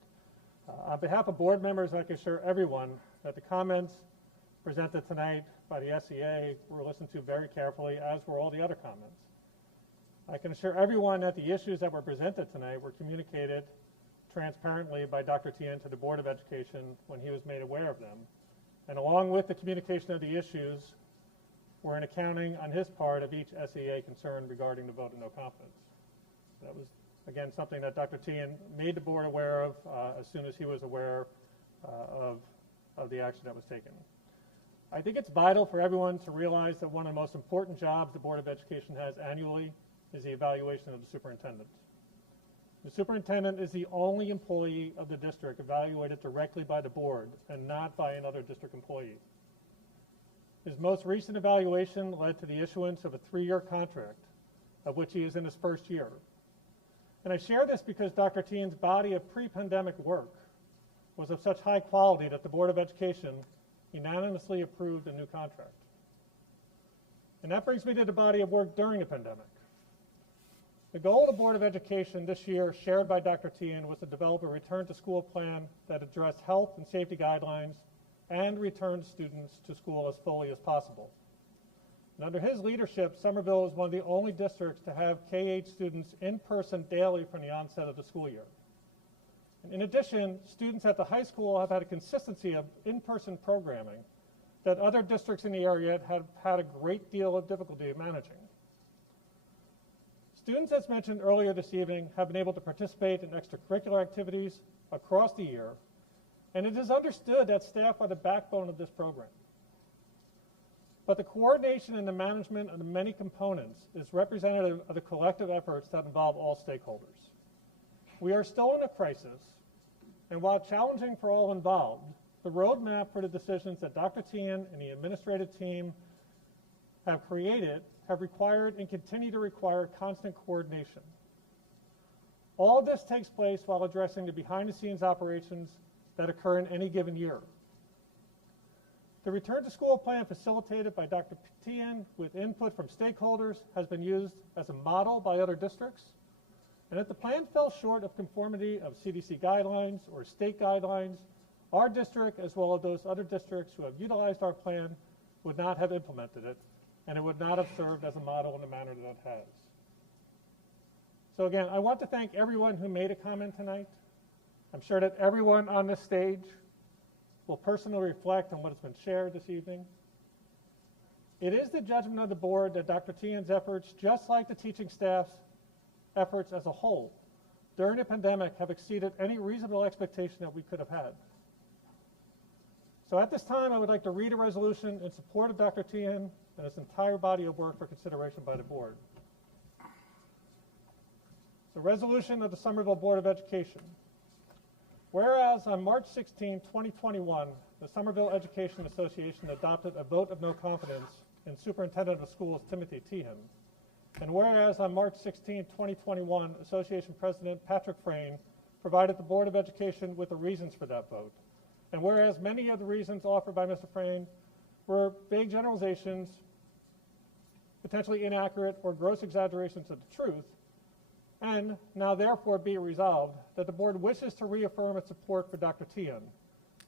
On behalf of board members, I can assure everyone that the comments presented tonight by the SEA were listened to very carefully, as were all the other comments. I can assure everyone that the issues that were presented tonight were communicated transparently by Dr. Tehan to the Board of Education when he was made aware of them. And along with the communication of the issues were an accounting on his part of each SEA concern regarding the vote of no confidence. That was, again, something that Dr. Tehan made the board aware of as soon as he was aware of the action that was taken. I think it's vital for everyone to realize that one of the most important jobs the Board of Education has annually is the evaluation of the superintendent. The superintendent is the only employee of the district evaluated directly by the board and not by another district employee. His most recent evaluation led to the issuance of a 3-year contract, of which he is in his first year. And I share this because Dr. Tien's body of pre-pandemic work was of such high quality that the Board of Education unanimously approved a new contract. And that brings me to the body of work during the pandemic. The goal of the Board of Education this year, shared by Dr. Tien, was to develop a return-to-school plan that addressed health and safety guidelines and returned students to school as fully as possible. And under his leadership, Somerville is one of the only districts to have K-8 students in person daily from the onset of the school year. And in addition, students at the high school have had a consistency of in-person programming that other districts in the area have had a great deal of difficulty managing. Students, as mentioned earlier this evening, have been able to participate in extracurricular activities across the year, and it is understood that staff are the backbone of this program. But the coordination and the management of the many components is representative of the collective efforts that involve all stakeholders. We are still in a crisis, and while challenging for all involved, the roadmap for the decisions that Dr. Tien and the administrative team have created have required and continue to require constant coordination. All of this takes place while addressing the behind-the-scenes operations that occur in any given year. The return-to-school plan facilitated by Dr. Tien with input from stakeholders has been used as a model by other districts, and if the plan fell short of conformity of CDC guidelines or state guidelines, our district, as well as those other districts who have utilized our plan, would not have implemented it, and it would not have served as a model in the manner that it has. So again, I want to thank everyone who made a comment tonight. I'm sure that everyone on this stage will personally reflect on what has been shared this evening. It is the judgment of the board that Dr. Tien's efforts, just like the teaching staff's efforts as a whole, during the pandemic have exceeded any reasonable expectation that we could have had. So at this time, I would like to read a resolution in support of Dr. Tien and his entire body of work for consideration by the board. The resolution of the Somerville Board of Education. Whereas on March 16, 2021, the Somerville Education Association adopted a vote of no confidence in Superintendent of Schools Timothy Tien. And whereas on March 16, 2021, Association President Patrick Frayne provided the Board of Education with the reasons for that vote. And whereas many of the reasons offered by Mr. Frayne were vague generalizations, potentially inaccurate or gross exaggerations of the truth, and now therefore be resolved that the board wishes to reaffirm its support for Dr. Tien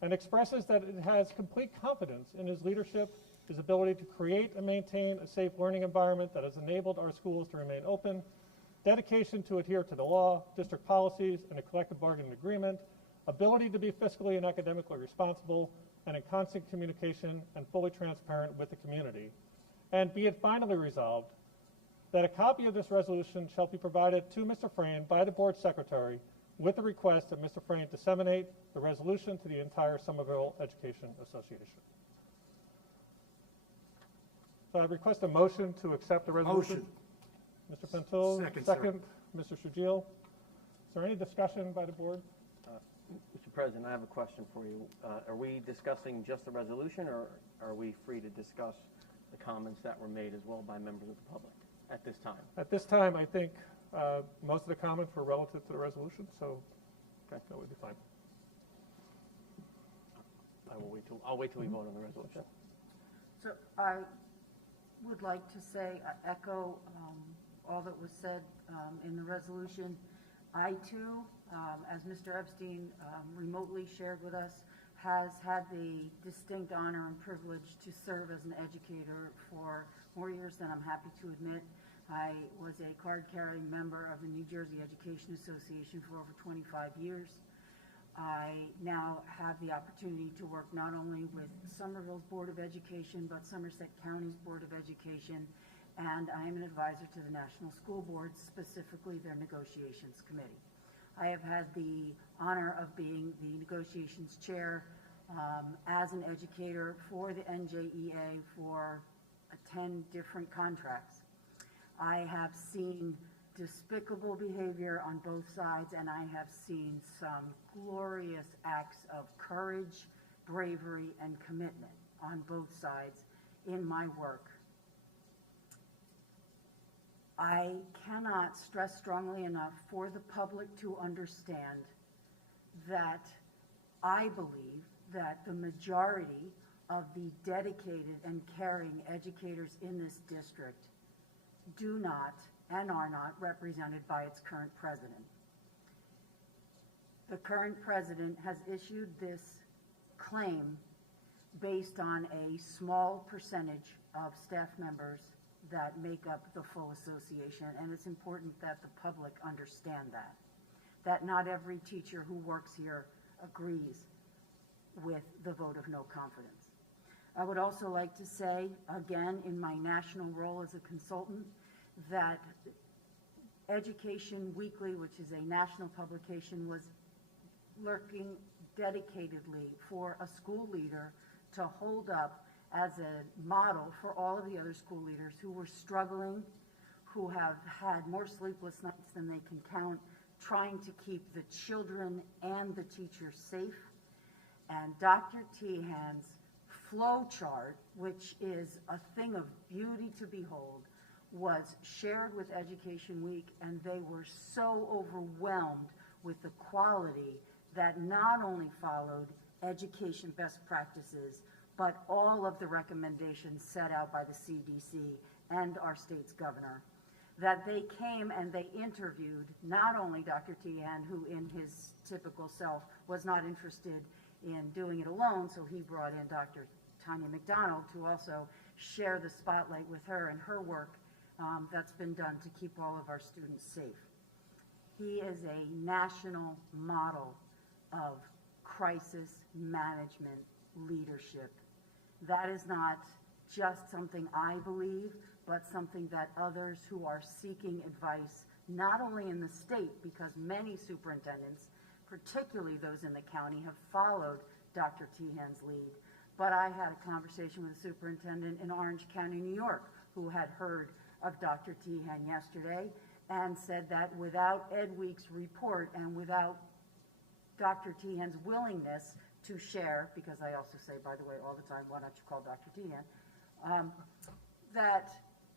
and expresses that it has complete confidence in his leadership, his ability to create and maintain a safe learning environment that has enabled our schools to remain open, dedication to adhere to the law, district policies, and a collective bargaining agreement, ability to be fiscally and academically responsible, and in constant communication and fully transparent with the community. And be it finally resolved that a copy of this resolution shall be provided to Mr. Frayne by the board secretary with the request that Mr. Frayne disseminate the resolution to the entire Somerville Education Association. So I request a motion to accept the resolution. Mr. Pentil, second. Mr. Shugiel. Is there any discussion by the board? Mr. President, I have a question for you. Are we discussing just the resolution, or are we free to discuss the comments that were made as well by members of the public at this time? At this time, I think most of the comments were relative to the resolution, so that would be fine. I'll wait till we vote on the resolution. So I would like to say, echo all that was said in the resolution. I too, as Mr. Epstein remotely shared with us, has had the distinct honor and privilege to serve as an educator for more years than I'm happy to admit. I was a card-carrying member of the New Jersey Education Association for over 25 years. I now have the opportunity to work not only with Somerville's Board of Education, but Somerset County's Board of Education, and I am an advisor to the National School Board, specifically their negotiations committee. I have had the honor of being the negotiations chair as an educator for the NJEA for 10 different contracts. I have seen despicable behavior on both sides, and I have seen some glorious acts of courage, bravery, and commitment on both sides in my work. I cannot stress strongly enough for the public to understand that I believe that the majority of the dedicated and caring educators in this district do not and are not represented by its current president. The current president has issued this claim based on a small percentage of staff members that make up the full association, and it's important that the public understand that not every teacher who works here agrees with the vote of no confidence. I would also like to say, again, in my national role as a consultant, that Education Weekly, which is a national publication, was working dedicatedly for a school leader to hold up as a model for all of the other school leaders who were struggling, who have had more sleepless nights than they can count, trying to keep the children and the teachers safe. And Dr. Teahan's flow chart, which is a thing of beauty to behold, was shared with Education Week, and they were so overwhelmed with the quality that not only followed education best practices, but all of the recommendations set out by the CDC and our state's governor, that they came and they interviewed not only Dr. Teahan, who in his typical self was not interested in doing it alone, so he brought in Dr. Tanya McDonald to also share the spotlight with her and her work that's been done to keep all of our students safe. He is a national model of crisis management leadership. That is not just something I believe, but something that others who are seeking advice, not only in the state, because many superintendents, particularly those in the county, have followed Dr. Teahan's lead. But I had a conversation with a superintendent in Orange County, New York, who had heard of Dr. Teahan yesterday and said that without Ed Week's report and without Dr. Teahan's willingness to share, because I also say, by the way, all the time, why don't you call Dr. Teahan, that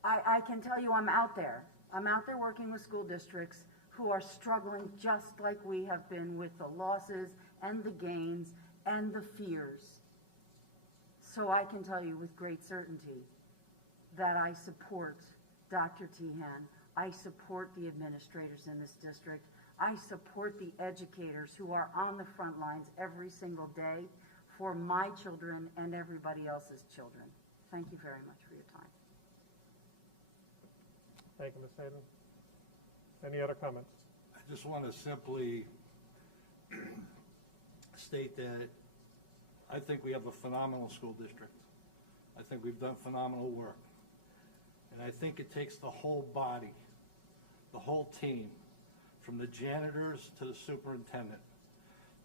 I can tell you I'm out there. I'm out there working with school districts who are struggling just like we have been with the losses and the gains and the fears. So I can tell you with great certainty that I support Dr. Teahan. I support the administrators in this district. I support the educators who are on the front lines every single day for my children and everybody else's children. Thank you very much for your time. Thank you, Ms. Hayden. Any other comments? I just want to simply state that I think we have a phenomenal school district. I think we've done phenomenal work. And I think it takes the whole body, the whole team, from the janitors to the superintendent,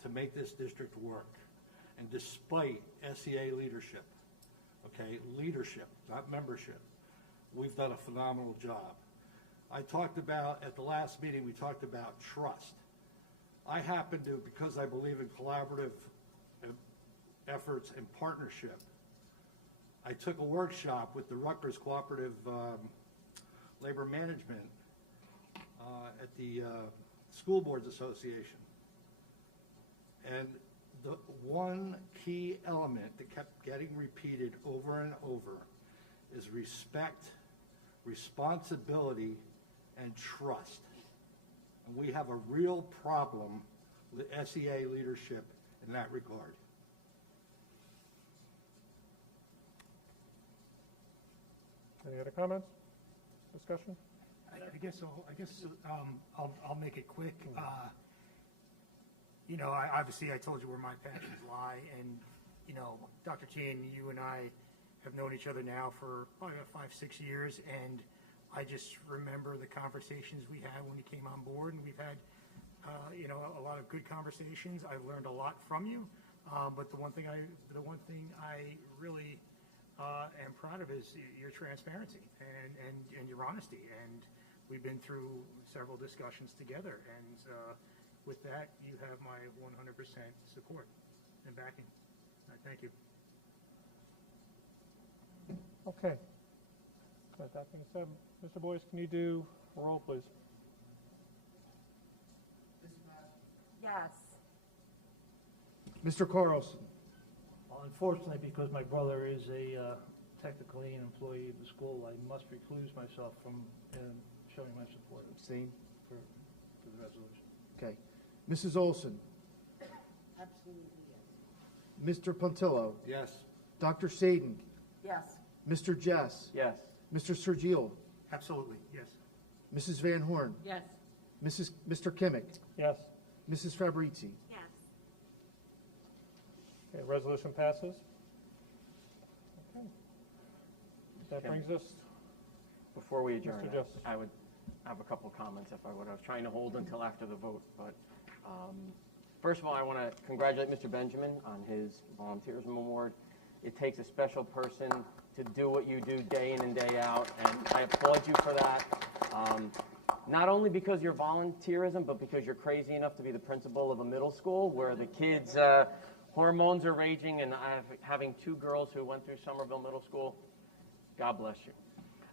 to make this district work. And despite SEA leadership, okay, leadership, not membership, we've done a phenomenal job. I talked about, at the last meeting, we talked about trust. I happen to, because I believe in collaborative efforts and partnership, I took a workshop with the Rutgers Cooperative Labor Management at the School Boards Association. And the one key element that kept getting repeated over and over is respect, responsibility, and trust. And we have a real problem with SEA leadership in that regard. Any other comments? Discussion? I guess I'll make it quick. You know, obviously I told you where my passions lie, and you know, Dr. Teahan, you and I have known each other now for probably about 5-6 years, and I just remember the conversations we had when you came on board, and we've had you know, a lot of good conversations. I've learned a lot from you, but the one thing I really am proud of is your transparency and your honesty, and we've been through several discussions together, and with that, you have my 100% support and backing. Thank you. Okay. With that being said, Mr. Boyce, can you do a roll, please? Yes. Mr. Carlson? Unfortunately, because my brother is technically an employee of the school, I must recluse myself from showing my support Abstain? for the resolution. Okay. Mrs. Olson? Absolutely, yes. Mr. Pontillo? Yes. Dr. Sadin? Yes. Mr. Jess? Yes. Mr. Sergio? Absolutely, yes. Mrs. Van Horn? Yes. Mr. Kimmick? Yes. Mrs. Fabrizi? Yes. Okay, resolution passes. Okay. That Kim. brings us, Before we adjourn, Mr. Justice. I would have a couple comments if I would. I was trying to hold until after the vote, but first of all, I want to congratulate Mr. Benjamin on his volunteerism award. It takes a special person to do what you do day in and day out, and I applaud you for that. Not only because of your volunteerism, but because you're crazy enough to be the principal of a middle school where the kids' hormones are raging, and having two girls who went through Somerville Middle School, God bless you.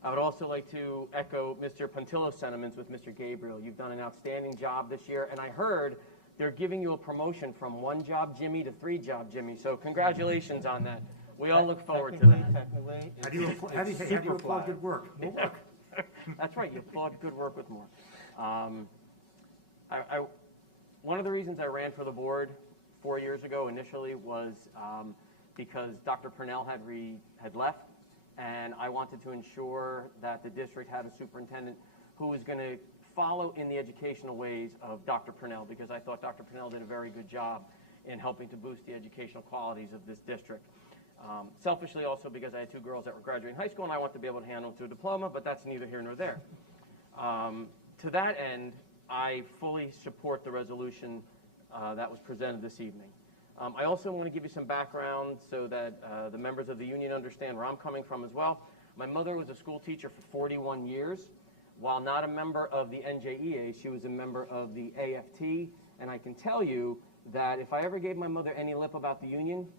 I would also like to echo Mr. Pontillo's sentiments with Mr. Gabriel. You've done an outstanding job this year, and I heard they're giving you a promotion from 1-job Jimmy to 3-job Jimmy, so congratulations on that. We all look forward to that. Technically, How do you applaud good work? More work. That's right, you applaud good work with more. One of the reasons I ran for the board 4 years ago initially was because Dr. Purnell had left, and I wanted to ensure that the district had a superintendent who was going to follow in the educational ways of Dr. Purnell, because I thought Dr. Purnell did a very good job in helping to boost the educational qualities of this district. Selfishly also because I had two girls that were graduating high school and I want to be able to handle them to a diploma, but that's neither here nor there. To that end, I fully support the resolution that was presented this evening. I also want to give you some background so that the members of the union understand where I'm coming from as well. My mother was a school teacher for 41 years. While not a member of the NJEA, she was a member of the AFT, and I can tell you that if I ever gave my mother any lip about the union,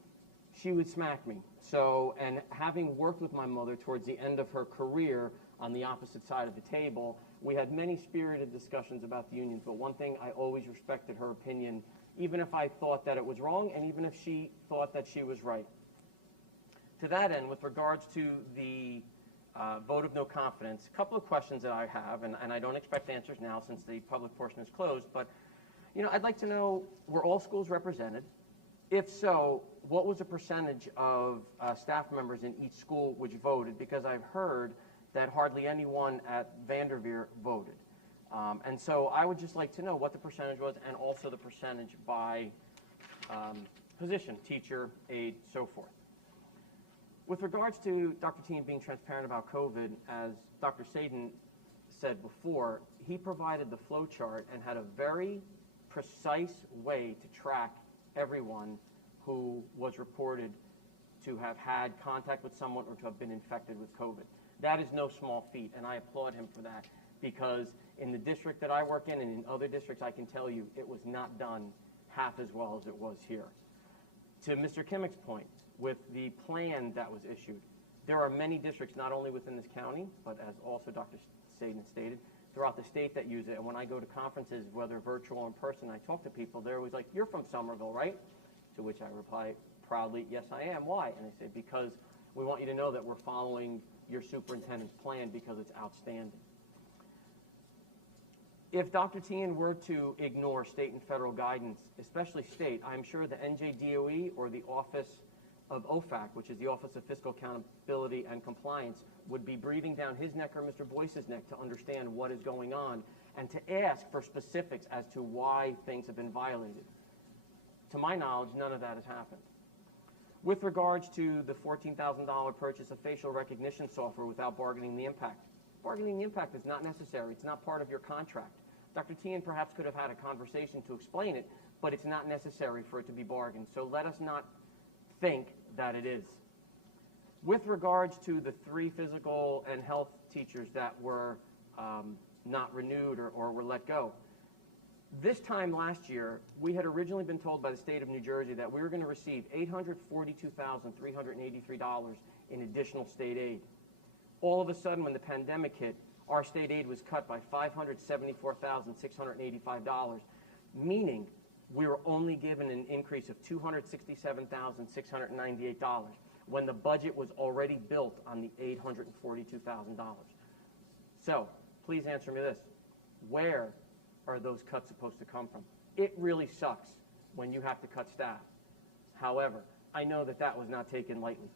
she would smack me. So, and having worked with my mother towards the end of her career on the opposite side of the table, we had many spirited discussions about the unions, but one thing, I always respected her opinion, even if I thought that it was wrong, and even if she thought that she was right. To that end, with regards to the vote of no confidence, a couple of questions that I have, and I don't expect answers now since the public portion is closed, but I'd like to know, were all schools represented? If so, what was the percentage of staff members in each school which voted? Because I've heard that hardly anyone at Vanderveer voted. And so I would just like to know what the percentage was, and also the percentage by position, teacher, aide, so forth. With regards to Dr. Teen being transparent about COVID, as Dr. Sadin said before, he provided the flow chart and had a very precise way to track everyone who was reported to have had contact with someone or to have been infected with COVID. That is no small feat, and I applaud him for that, because in the district that I work in and in other districts, I can tell you it was not done half as well as it was here. To Mr. Kimmick's point, with the plan that was issued, there are many districts, not only within this county, but as also Dr. Sadin stated, throughout the state that use it. And when I go to conferences, whether virtual or in person, I talk to people, they're always like, "You're from Somerville, right?" To which I reply proudly, "Yes, I am." Why? And they say, "Because we want you to know that we're following your superintendent's plan because it's outstanding." If Dr. Tien were to ignore state and federal guidance, especially state, I'm sure the NJDOE or the Office of OFAC, which is the Office of Fiscal Accountability and Compliance, would be breathing down his neck or Mr. Boyce's neck to understand what is going on and to ask for specifics as to why things have been violated. To my knowledge, none of that has happened. With regards to the $14,000 purchase of facial recognition software without bargaining the impact, bargaining the impact is not necessary. It's not part of your contract. Dr. Tien perhaps could have had a conversation to explain it, but it's not necessary for it to be bargained. So let us not think that it is. With regards to the 3 physical and health teachers that were not renewed or were let go, this time last year, we had originally been told by the state of New Jersey that we were going to receive $842,383 in additional state aid. All of a sudden, when the pandemic hit, our state aid was cut by $574,685, meaning we were only given an increase of $267,698 when the budget was already built on the $842,000. So, please answer me this. Where are those cuts supposed to come from? It really sucks when you have to cut staff. However, I know that that was not taken lightly.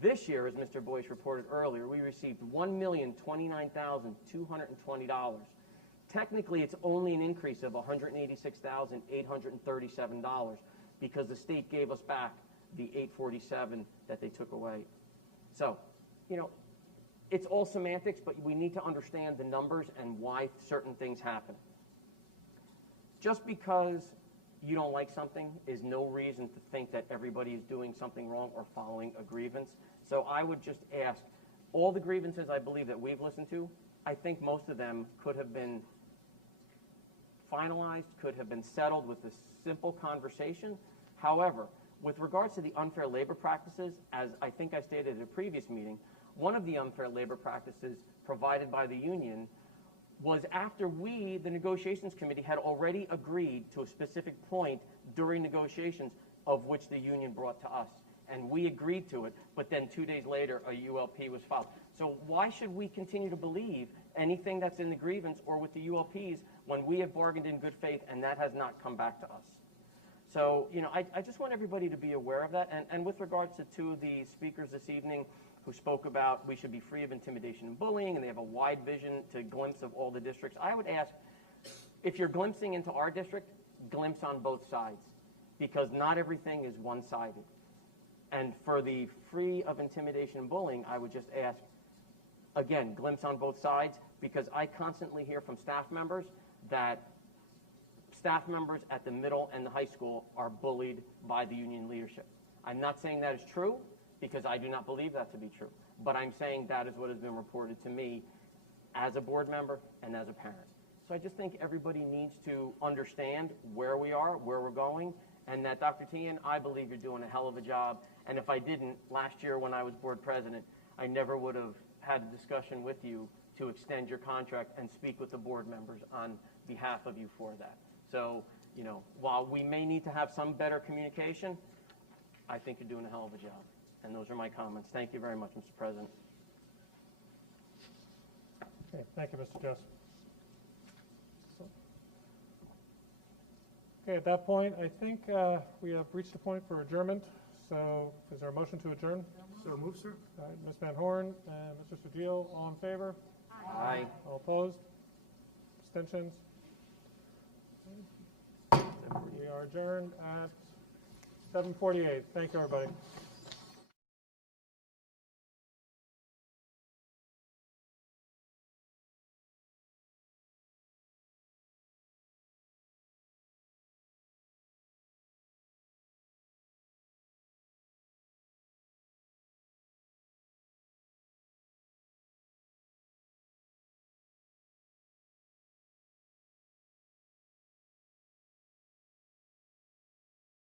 This year, as Mr. Boyce reported earlier, we received $1,029,220. Technically, it's only an increase of $186,837 because the state gave us back the $847 that they took away. So, you know, it's all semantics, but we need to understand the numbers and why certain things happen. Just because you don't like something is no reason to think that everybody is doing something wrong or following a grievance. So I would just ask, all the grievances I believe that we've listened to, I think most of them could have been finalized, could have been settled with a simple conversation. However, with regards to the unfair labor practices, as I think I stated at a previous meeting, one of the unfair labor practices provided by the union was after we, the negotiations committee, had already agreed to a specific point during negotiations of which the union brought to us. And we agreed to it, but then 2 days later, a ULP was filed. So why should we continue to believe anything that's in the grievance or with the ULPs when we have bargained in good faith and that has not come back to us? So, you know, I just want everybody to be aware of that. And with regards to two of the speakers this evening who spoke about we should be free of intimidation and bullying, and they have a wide vision to glimpse of all the districts, I would ask, if you're glimpsing into our district, glimpse on both sides, because not everything is one-sided. And for the free of intimidation and bullying, I would just ask, again, glimpse on both sides, because I constantly hear from staff members that staff members at the middle and the high school are bullied by the union leadership. I'm not saying that is true, because I do not believe that to be true. But I'm saying that is what has been reported to me as a board member and as a parent. So I just think everybody needs to understand where we are, where we're going, and that Dr. Tian, I believe you're doing a hell of a job. And if I didn't, last year when I was board president, I never would have had a discussion with you to extend your contract and speak with the board members on behalf of you for that. So, you know, while we may need to have some better communication, I think you're doing a hell of a job. And those are my comments. Thank you very much, Mr. President. Okay, thank you, Mr. Joseph. Okay, at that point, I think we have reached the point for adjournment. So is there a motion to adjourn? So move, sir. All right, Ms. Van Horn and Mr. Sudil, all in favor? Aye. All opposed? Abstentions? We are adjourned at 7:48. Thank you, everybody.